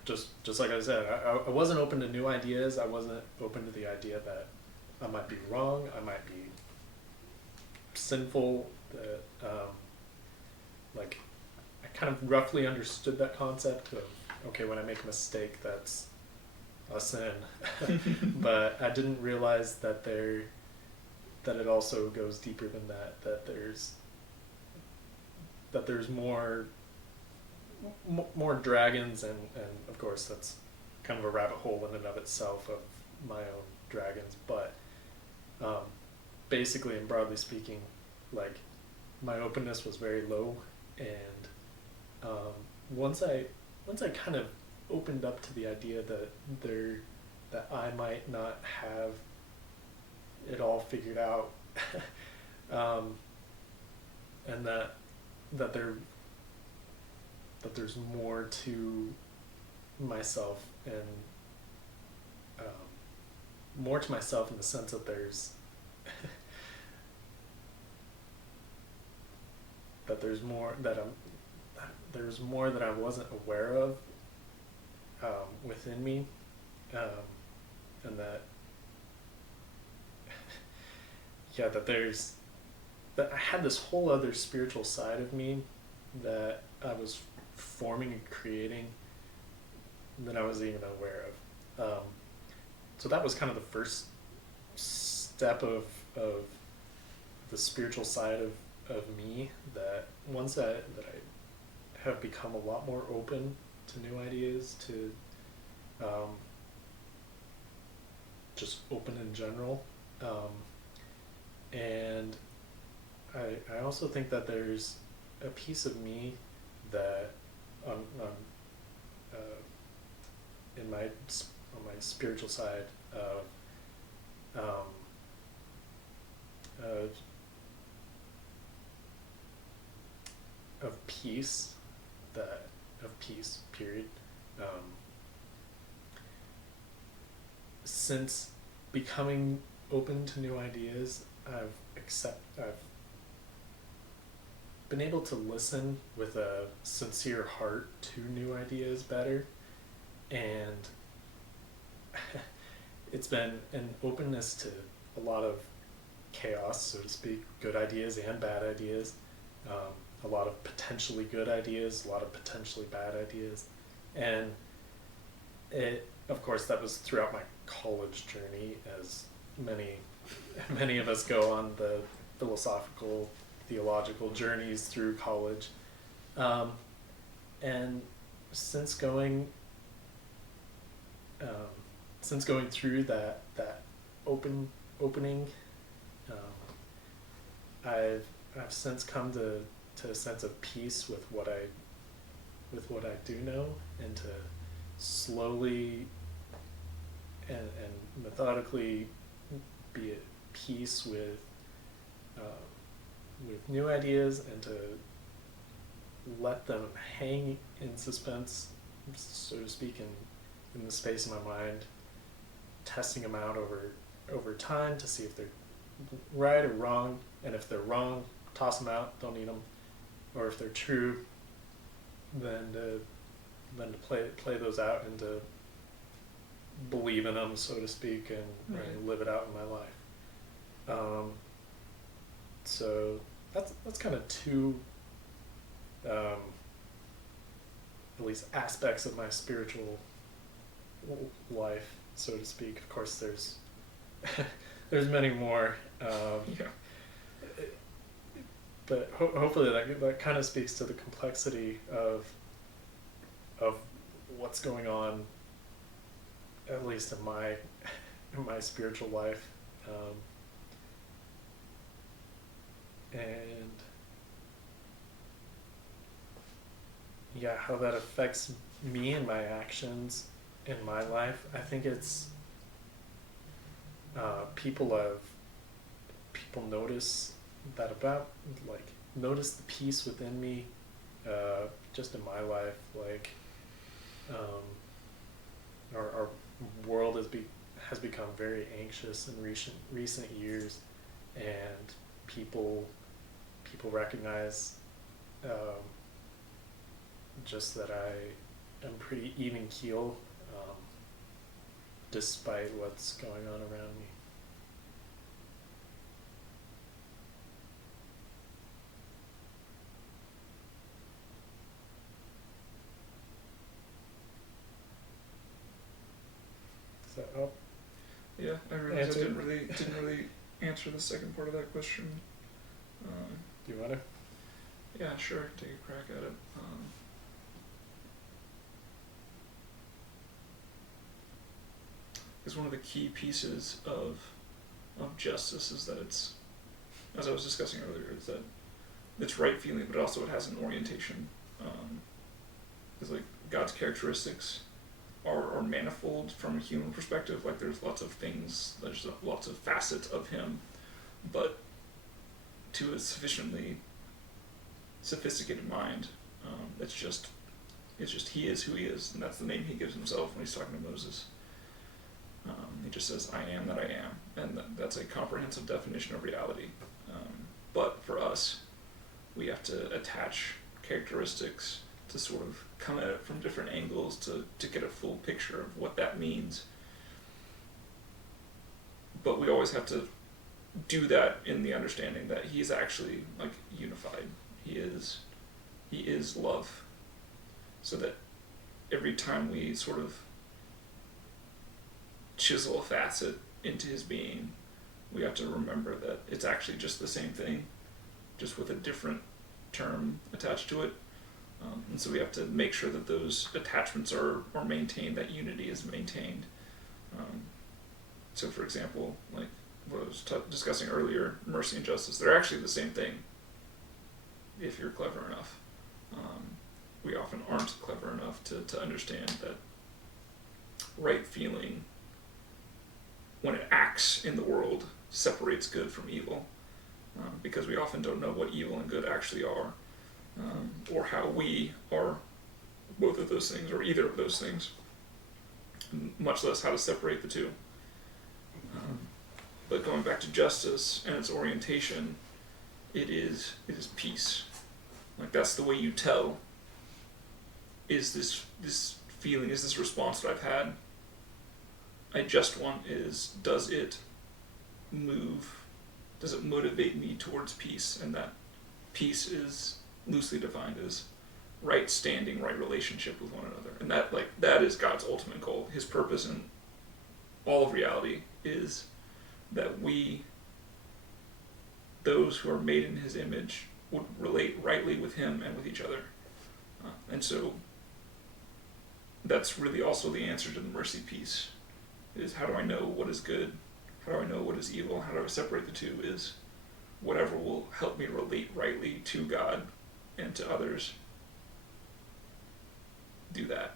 just like I said, I wasn't open to new ideas. I wasn't open to the idea that I might be wrong, I might be sinful, that like I kind of roughly understood that concept of, okay, when I make a mistake, that's a sin. But I didn't realize that it also goes deeper than that there's more dragons, and of course that's kind of a rabbit hole in and of itself of my own dragons, but basically and broadly speaking, like my openness was very low, and once I kind of opened up to the idea that I might not have it all figured out, and that there's more to myself, and more to myself in the sense that there's there's more that I wasn't aware of within me, and that that I had this whole other spiritual side of me that I was forming and creating that I wasn't even aware of. So that was kind of the first step of the spiritual side of me, that once that I have become a lot more open to new ideas, to just open in general. And I also think that there's a piece of me that on my spiritual side of peace, period. Since becoming open to new ideas, I've been able to listen with a sincere heart to new ideas better, and it's been an openness to a lot of chaos, so to speak, good ideas and bad ideas, a lot of potentially good ideas, a lot of potentially bad ideas, and of course that was throughout my college journey, as many of us go on the philosophical, theological journeys through college, and since going through that opening, I've since come to a sense of peace with what I do know, and to slowly and methodically be at peace with new ideas, and to let them hang in suspense, so to speak, in the space of my mind, testing them out over time to see if they're right or wrong, and if they're wrong, toss them out, don't eat them, or if they're true, then to play those out and to believe in them, so to speak, and live it out in my life. So that's kind of two, at least aspects of my spiritual life, so to speak. Of course, there's there's many more. Yeah. But hopefully that kind of speaks to the complexity of what's going on, at least in my spiritual life, and yeah, how that affects me and my actions in my life. I think it's people notice that about, like, notice the peace within me, just in my life. Like, our world has become very anxious in recent years, and people recognize just that I am pretty even keel, despite what's going on around me. Does that help? Yeah, I realized Answer? I didn't really answer the second part of that question. Do you want to? Yeah, sure. Take a crack at it. Because one of the key pieces of justice is that it's, as I was discussing earlier, is that it's right feeling, but also it has an orientation. Because like God's characteristics are manifold from a human perspective. Like there's lots of things, there's lots of facets of Him, but to a sufficiently sophisticated mind, it's just He is who He is, and that's the name He gives Himself when He's talking to Moses. He just says, "I am that I am," and that's a comprehensive definition of reality. But for us, we have to attach characteristics to sort of come at it from different angles to get a full picture of what that means. But we always have to do that in the understanding that He's actually like unified. He is love. So that every time we sort of chisel a facet into His being, we have to remember that it's actually just the same thing, just with a different term attached to it. And so we have to make sure that those attachments are maintained, that unity is maintained. So for example, like what I was discussing earlier, mercy and justice, they're actually the same thing if you're clever enough. We often aren't clever enough to understand that right feeling, when it acts in the world, separates good from evil, because we often don't know what evil and good actually are, or how we are both of those things, or either of those things, much less how to separate the two. But going back to justice and its orientation, it is peace. Like that's the way you tell, is this feeling, is this response that I've had, I just want, does it motivate me towards peace? And that peace is loosely defined as right standing, right relationship with one another. And that is God's ultimate goal. His purpose in all of reality is that we, those who are made in His image, would relate rightly with Him and with each other. And so that's really also the answer to the mercy piece, is how do I know what is good? How do I know what is evil? How do I separate the two? Is whatever will help me relate rightly to God and to others, do that.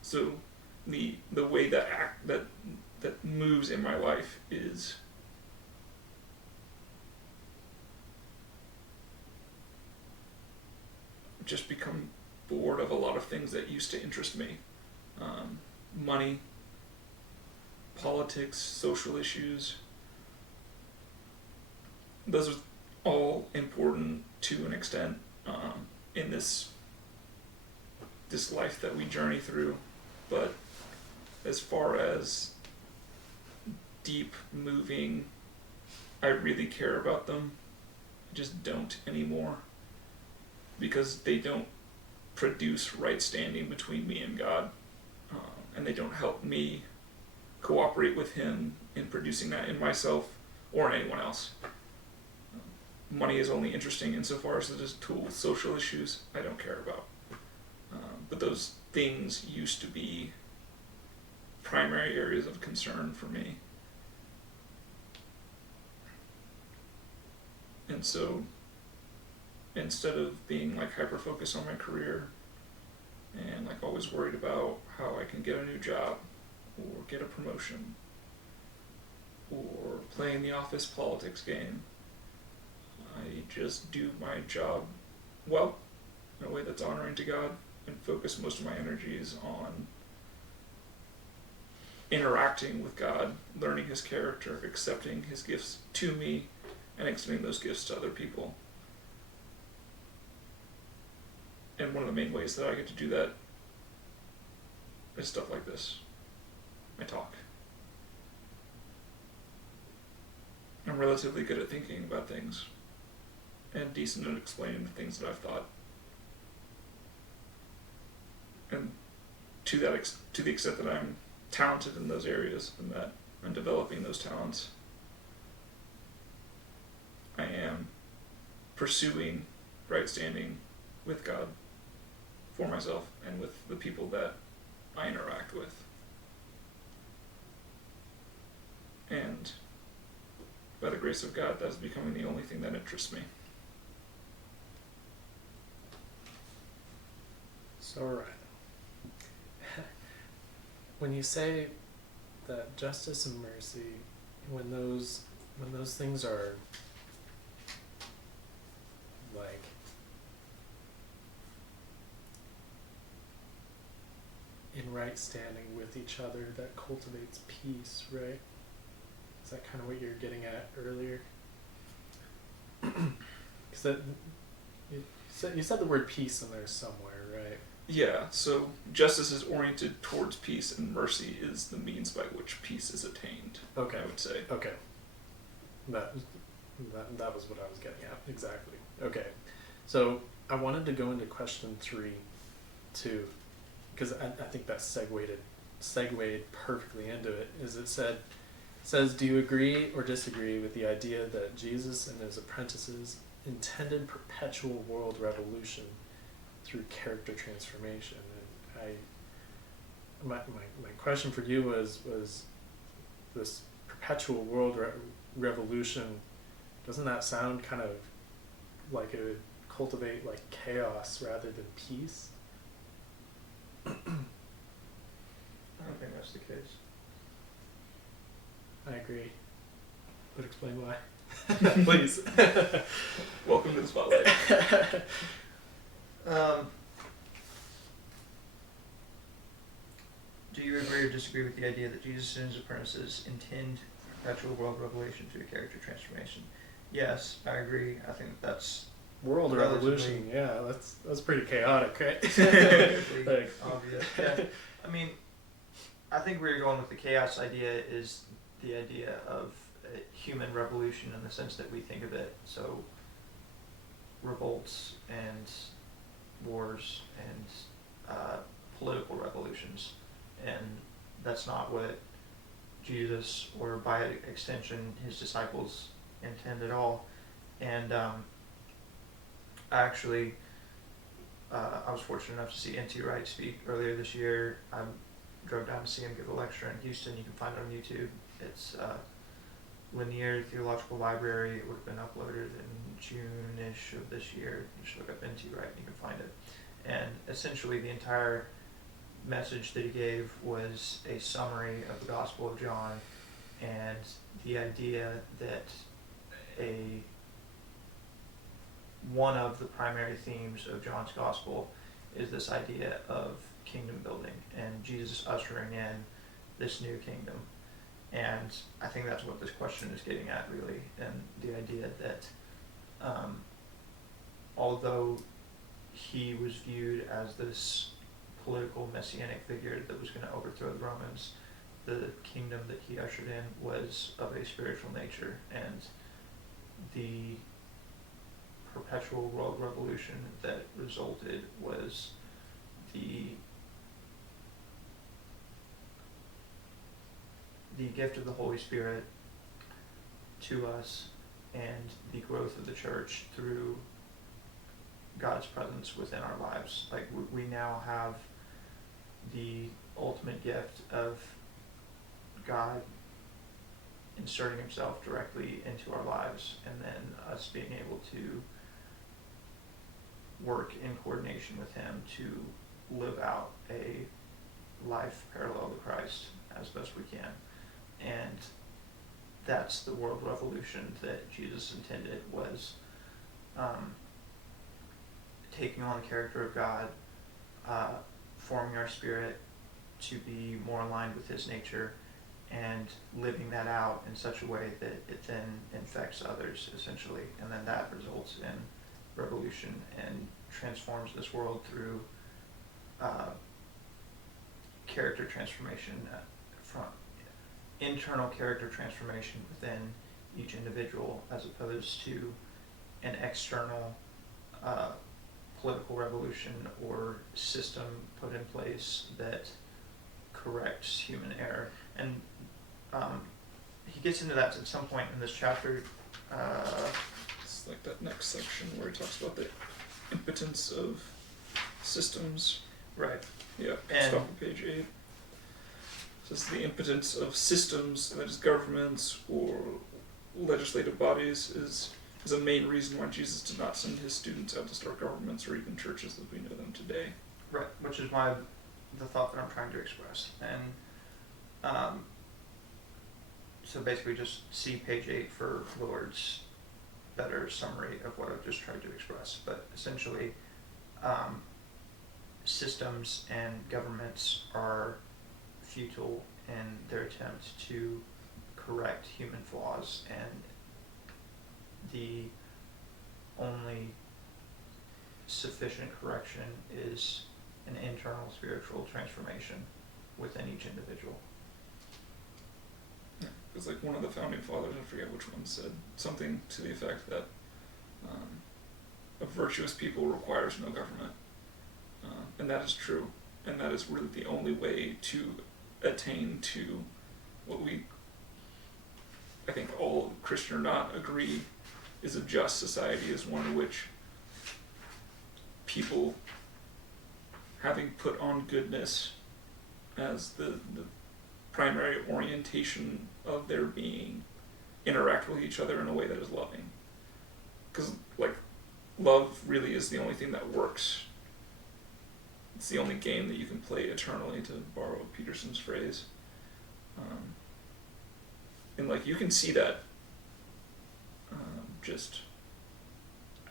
So the way that moves in my life is just become bored of a lot of things that used to interest me. Money, politics, social issues. Those are all important to an extent in this life that we journey through. But as far as deep moving, I really care about them. I just don't anymore. Because they don't produce right standing between me and God. And they don't help me cooperate with Him in producing that in myself or in anyone else. Money is only interesting insofar as it is a tool. Social issues, I don't care about. But those things used to be primary areas of concern for me. And so, instead of being like hyper-focused on my career and like always worried about how I can get a new job or get a promotion or playing the office politics game, I just do my job well in a way that's honoring to God and focus most of my energies on interacting with God, learning His character, accepting His gifts to me, and extending those gifts to other people. And one of the main ways that I get to do that is stuff like this. I talk. I'm relatively good at thinking about things and decent at explaining the things that I've thought. And to the extent that I'm talented in those areas and that I'm developing those talents, I am pursuing right standing with God for myself and with the people that I interact with. And by the grace of God, that's becoming the only thing that interests me. So, right. When you say that justice and mercy, when those things are like in right standing with each other, that cultivates peace, right? Is that kind of what you're getting at earlier? Because you said the word peace in there somewhere, right? Yeah, so justice is oriented towards peace, and mercy is the means by which peace is attained. Okay. I would say. Okay. That was what I was getting at, exactly. Okay. So I wanted to go into question 3 too, because I think that segued perfectly into it. Is it says, do you agree or disagree with the idea that Jesus and his apprentices intended perpetual world revolution through character transformation? And my question for you was this perpetual world revolution, doesn't that sound kind of like it would cultivate like chaos rather than peace? I don't think that's the case. I agree, but explain why. Please. Welcome to the spotlight. Do you agree or disagree with the idea that Jesus and his apprentices intend perpetual world revelation through character transformation? Yes, I agree. I think that's World revolution, yeah, that's pretty chaotic, right? like, obvious. Yeah. I mean, I think where you're going with the chaos idea is the idea of a human revolution in the sense that we think of it. So, revolts and wars and political revolutions. And that's not what Jesus, or by extension his disciples, intend at all. And actually, I was fortunate enough to see N.T. Wright speak earlier this year. I drove down to see him give a lecture in Houston. You can find it on YouTube. It's Lanier Theological Library. It would have been uploaded in June-ish of this year. You should look up N.T. Wright and you can find it. And essentially the entire message that he gave was a summary of the Gospel of John and the idea that one of the primary themes of John's Gospel is this idea of kingdom building and Jesus ushering in this new kingdom. And I think that's what this question is getting at, really, and the idea that although he was viewed as this political messianic figure that was going to overthrow the Romans, the kingdom that he ushered in was of a spiritual nature, and the perpetual world revolution that resulted was the gift of the Holy Spirit to us and the growth of the church through God's presence within our lives. Like we now have the ultimate gift of God inserting himself directly into our lives, and then us being able to work in coordination with him to live out a life parallel to Christ as best we can. And that's the world revolution that Jesus intended, was taking on the character of God, forming our spirit to be more aligned with his nature, and living that out in such a way that it then infects others, essentially. And then that results in revolution and transforms this world through character transformation, from internal character transformation within each individual, as opposed to an external political revolution or system put in place that corrects human error. And he gets into that at some point in this chapter. It's like that next section where he talks about the impotence of systems. Right. Yeah, And stop at page 8. This is the impotence of systems, that is governments or legislative bodies, is a main reason why Jesus did not send his students out to start governments or even churches as we know them today. right, which is the thought that I'm trying to express. And so basically just see page 8 for Lord's better summary of what I've just tried to express. But essentially, systems and governments are futile in their attempt to correct human flaws, and the only sufficient correction is an internal spiritual transformation within each individual. Yeah, because like one of the founding fathers, I forget which one, said something to the effect that a virtuous people requires no government. And that is true. And that is really the only way to attain to what we, I think all, Christian or not, agree is a just society, is one in which people, having put on goodness as the primary orientation of their being, interact with each other in a way that is loving. Because, like, love really is the only thing that works. It's the only game that you can play eternally, to borrow Peterson's phrase. And, like, you can see that just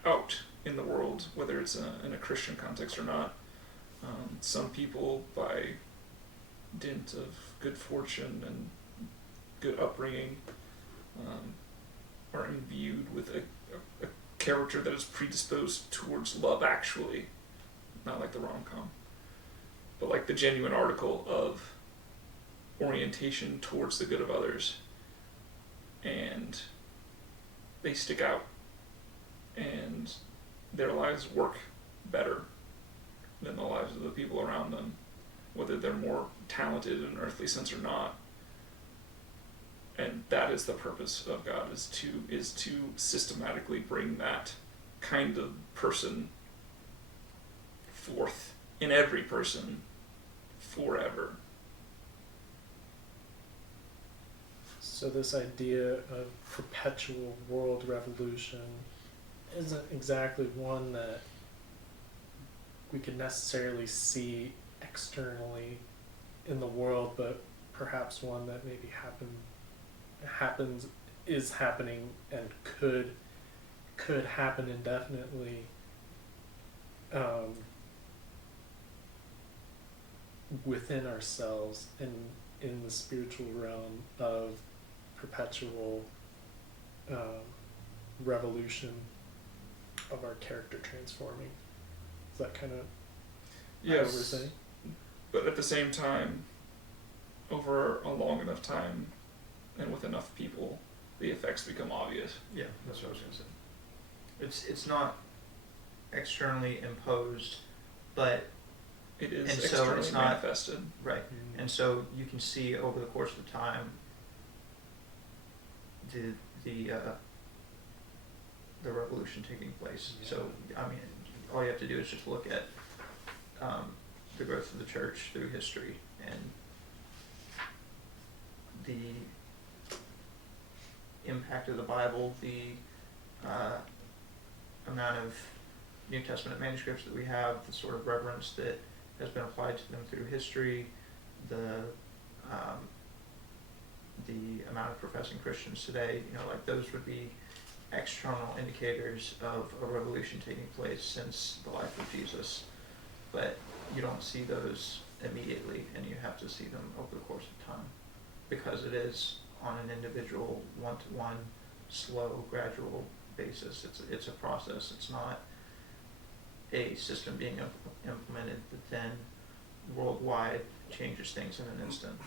out in the world, whether it's in a Christian context or not. Some people, by dint of good fortune and good upbringing, are imbued with a character that is predisposed towards love, actually. Not like the rom-com, but like the genuine article of orientation towards the good of others. And they stick out, and their lives work better than the lives of the people around them, whether they're more talented in an earthly sense or not. And that is the purpose of God, is to systematically bring that kind of person forth in every person forever. So this idea of perpetual world revolution isn't exactly one that we could necessarily see externally in the world, but perhaps one that maybe is happening and could happen indefinitely, within ourselves, and in the spiritual realm of perpetual revolution of our character transforming. Is that kind of what we're Yes, saying? but at the same time, over a long enough time and with enough people, the effects become obvious. Yeah, that's what I was gonna say. It's not externally imposed, but It is And so externally it's not- manifested. right. And so you can see over the course of time the revolution taking place. Yeah. So I mean, all you have to do is just look at the growth of the church through history and the impact of the Bible, the amount of New Testament manuscripts that we have, the sort of reverence that has been applied to them through history, the amount of professing Christians today, like those would be external indicators of a revolution taking place since the life of Jesus. But you don't see those immediately, and you have to see them over the course of time, because it is on an individual, one-to-one, slow, gradual basis. It's a process. It's not a system being implemented that then worldwide changes things in an instant.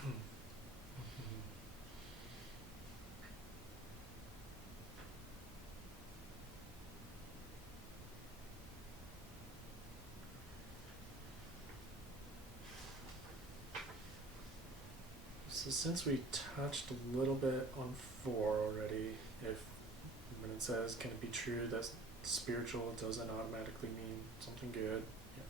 So since we touched a little bit on 4 already, if when it says, can it be true that spiritual doesn't automatically mean something good? Yeah.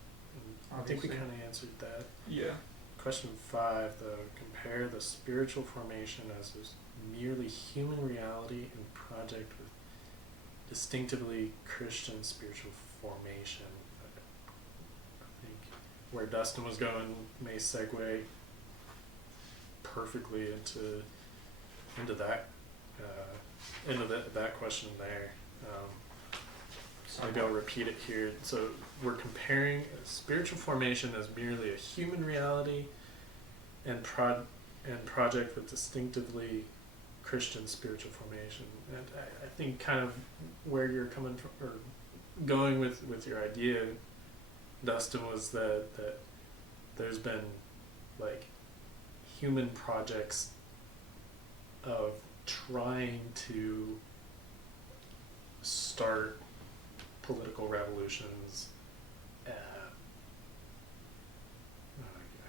I think we Obviously. kind of answered that. Yeah. Question 5, though, compare the spiritual formation as a merely human reality and project with distinctively Christian spiritual formation. I think where Dustin was going may segue perfectly into that question there. So maybe I'll repeat it here. So we're comparing spiritual formation as merely a human reality and project with distinctively Christian spiritual formation. And I think kind of where you're coming from or going with your idea, Dustin, was that there's been like human projects of trying to start political revolutions. I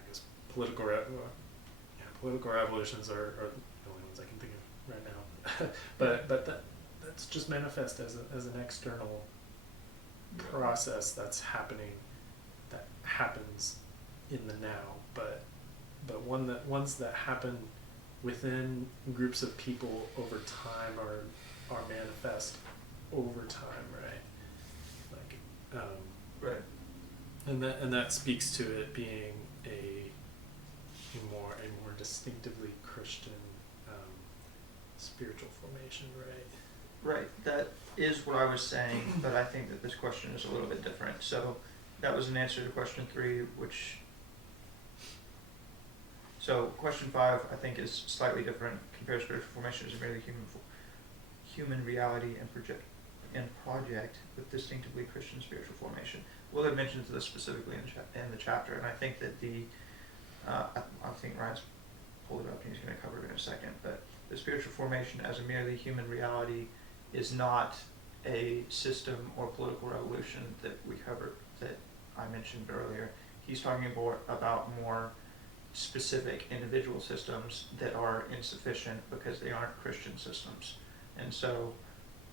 guess political revolutions are the only ones I can think of right now. but that's just manifest as an external process that happens in the now, but ones that happen within groups of people over time are manifest over time, right? Like, Right. and that speaks to it being a more distinctively Christian spiritual formation, right? Right, that is what I was saying, but I think that this question is a little bit different. So that was an answer to question 3, so question 5 I think is slightly different. Compare spiritual formation as a merely human reality and project with distinctively Christian spiritual formation. Willard mentions this specifically in the chapter, and I think that I think Ryan's pulled it up and he's going to cover it in a second, but the spiritual formation as a merely human reality is not a system or political revolution that we covered, that I mentioned earlier. He's talking about more specific individual systems that are insufficient because they aren't Christian systems. And so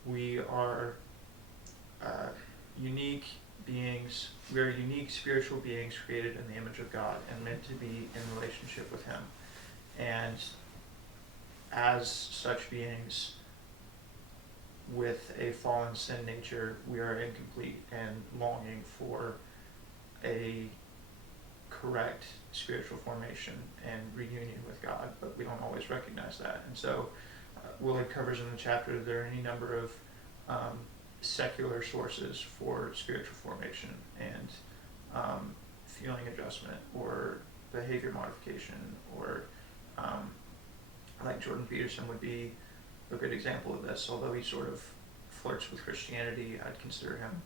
we are unique beings. We are unique spiritual beings created in the image of God and meant to be in relationship with Him. And as such beings with a fallen sin nature, we are incomplete and longing for a correct spiritual formation and reunion with God, but we don't always recognize that. And so Willard covers in the chapter there are any number of secular sources for spiritual formation and feeling adjustment or behavior modification or like Jordan Peterson would be a good example of this. Although he sort of flirts with Christianity, I'd consider him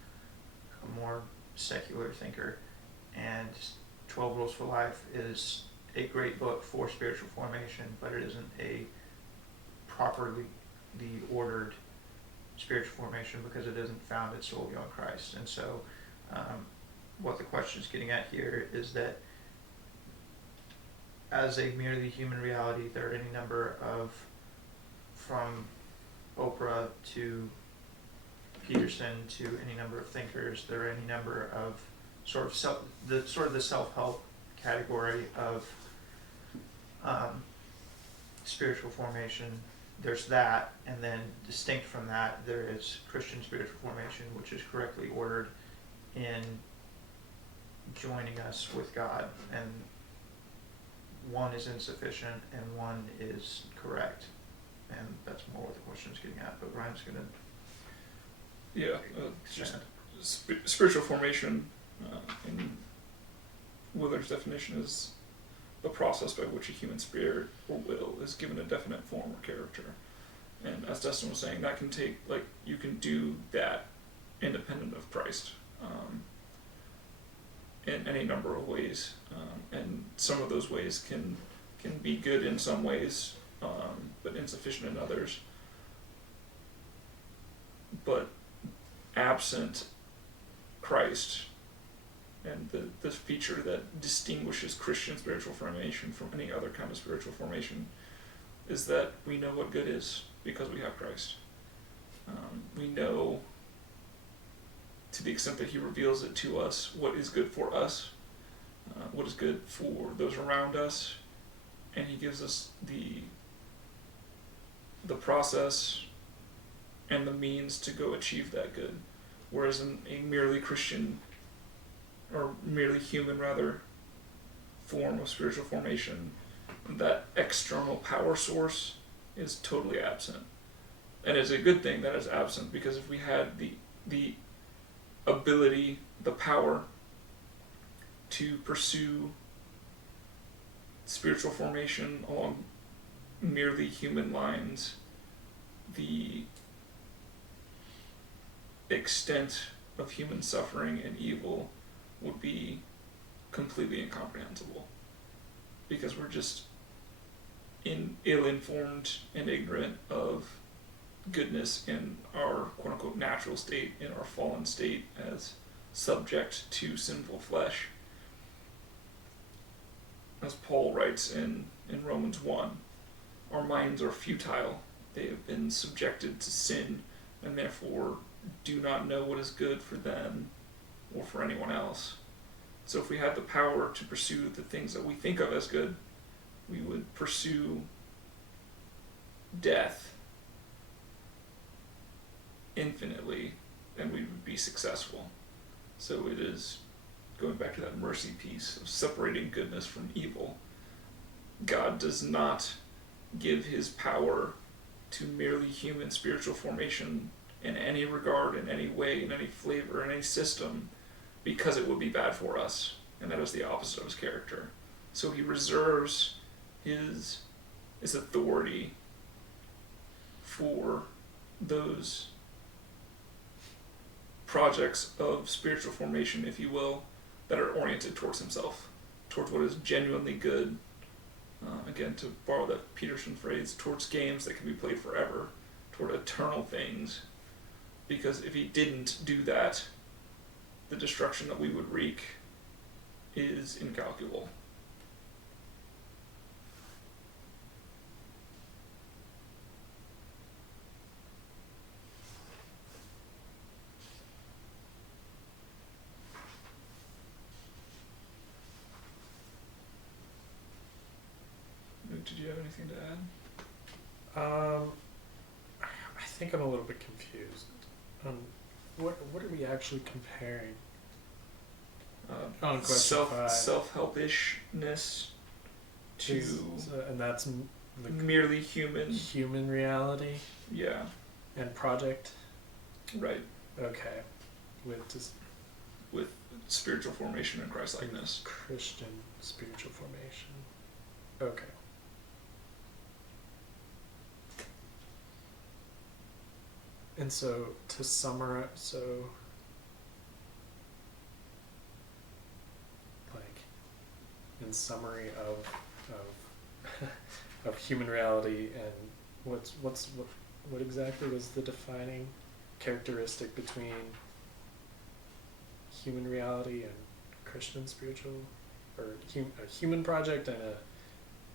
a more secular thinker. And 12 Rules for Life is a great book for spiritual formation, but it isn't a properly ordered spiritual formation because it isn't founded solely on Christ. And so what the question is getting at here is that as a merely human reality, there are any number of, from Oprah to Peterson to any number of thinkers, there are any number of sort of the self-help category of spiritual formation. There's that, and then distinct from that, there is Christian spiritual formation, which is correctly ordered in joining us with God, and one is insufficient and one is correct, and that's more what the question is getting at. But Ryan's going to just spiritual formation, in Willard's definition, is the process by which a human spirit or will is given a definite form or character. And as Dustin was saying, that can take, like, you can do that independent of Christ, in any number of ways, and some of those ways can be good in some ways, but insufficient in others. But absent Christ, and the feature that distinguishes Christian spiritual formation from any other kind of spiritual formation is that we know what good is because we have Christ. We know, to the extent that he reveals it to us, what is good for us, what is good for those around us, and he gives us the process and the means to go achieve that good. Whereas in a merely Christian, or merely human rather, form of spiritual formation, that external power source is totally absent. And it's a good thing that it's absent, because if we had the ability, the power to pursue spiritual formation along merely human lines, the extent of human suffering and evil would be completely incomprehensible, because we're just ill-informed and ignorant of goodness in our quote-unquote natural state, in our fallen state as subject to sinful flesh. As Paul writes in Romans 1, our minds are futile. They have been subjected to sin, and therefore do not know what is good for them or for anyone else. So if we had the power to pursue the things that we think of as good, we would pursue death infinitely, and we would be successful. So it is going back to that mercy piece of separating goodness from evil. God does not give his power to merely human spiritual formation in any regard, in any way, in any flavor, in any system, because it would be bad for us, and that is the opposite of his character. So he reserves his authority for those projects of spiritual formation, if you will, that are oriented towards himself, towards what is genuinely good. Again, to borrow that Peterson phrase, towards games that can be played forever, toward eternal things. Because if he didn't do that, the destruction that we would wreak is incalculable. Did you have anything to add? I think I'm a little bit confused. What are we actually comparing? On question 5. Self-helpishness to and that's merely human reality. Yeah. And project. Right. Okay. With spiritual formation and Christ-likeness. Christian spiritual formation. Okay. And so to summarize, so like in summary of of human reality, and what exactly was the defining characteristic between human reality and Christian spiritual, or a human project and a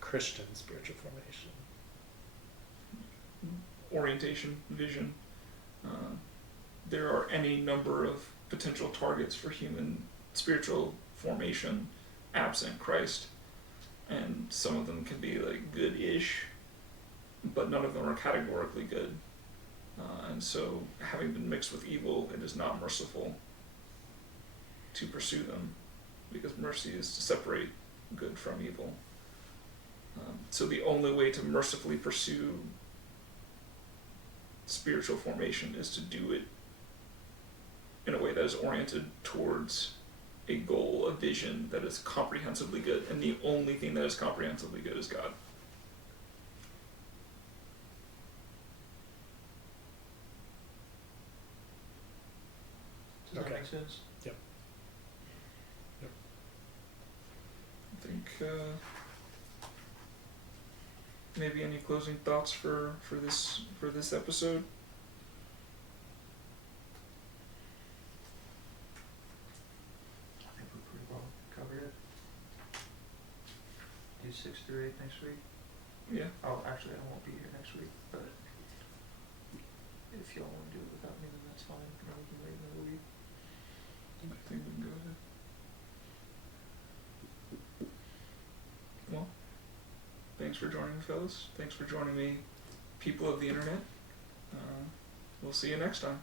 Christian spiritual formation? Orientation, vision. There are any number of potential targets for human spiritual formation absent Christ, and some of them can be like good-ish, but none of them are categorically good. And so, having been mixed with evil, it is not merciful to pursue them, because mercy is to separate good from evil. So the only way to mercifully pursue spiritual formation is to do it in a way that is oriented towards a goal, a vision that is comprehensively good, and the only thing that is comprehensively good is God. Does that Okay. make sense? I think maybe any closing thoughts for this episode? I think we pretty well covered it. Do 6 through 8 next week. Yeah. Oh, actually, I won't be here next week, but if y'all want to do it without me, then that's fine. You know, we can wait another week. I think we can go ahead. Well, thanks for joining me, fellas. Thanks for joining me, people of the internet. We'll see you next time.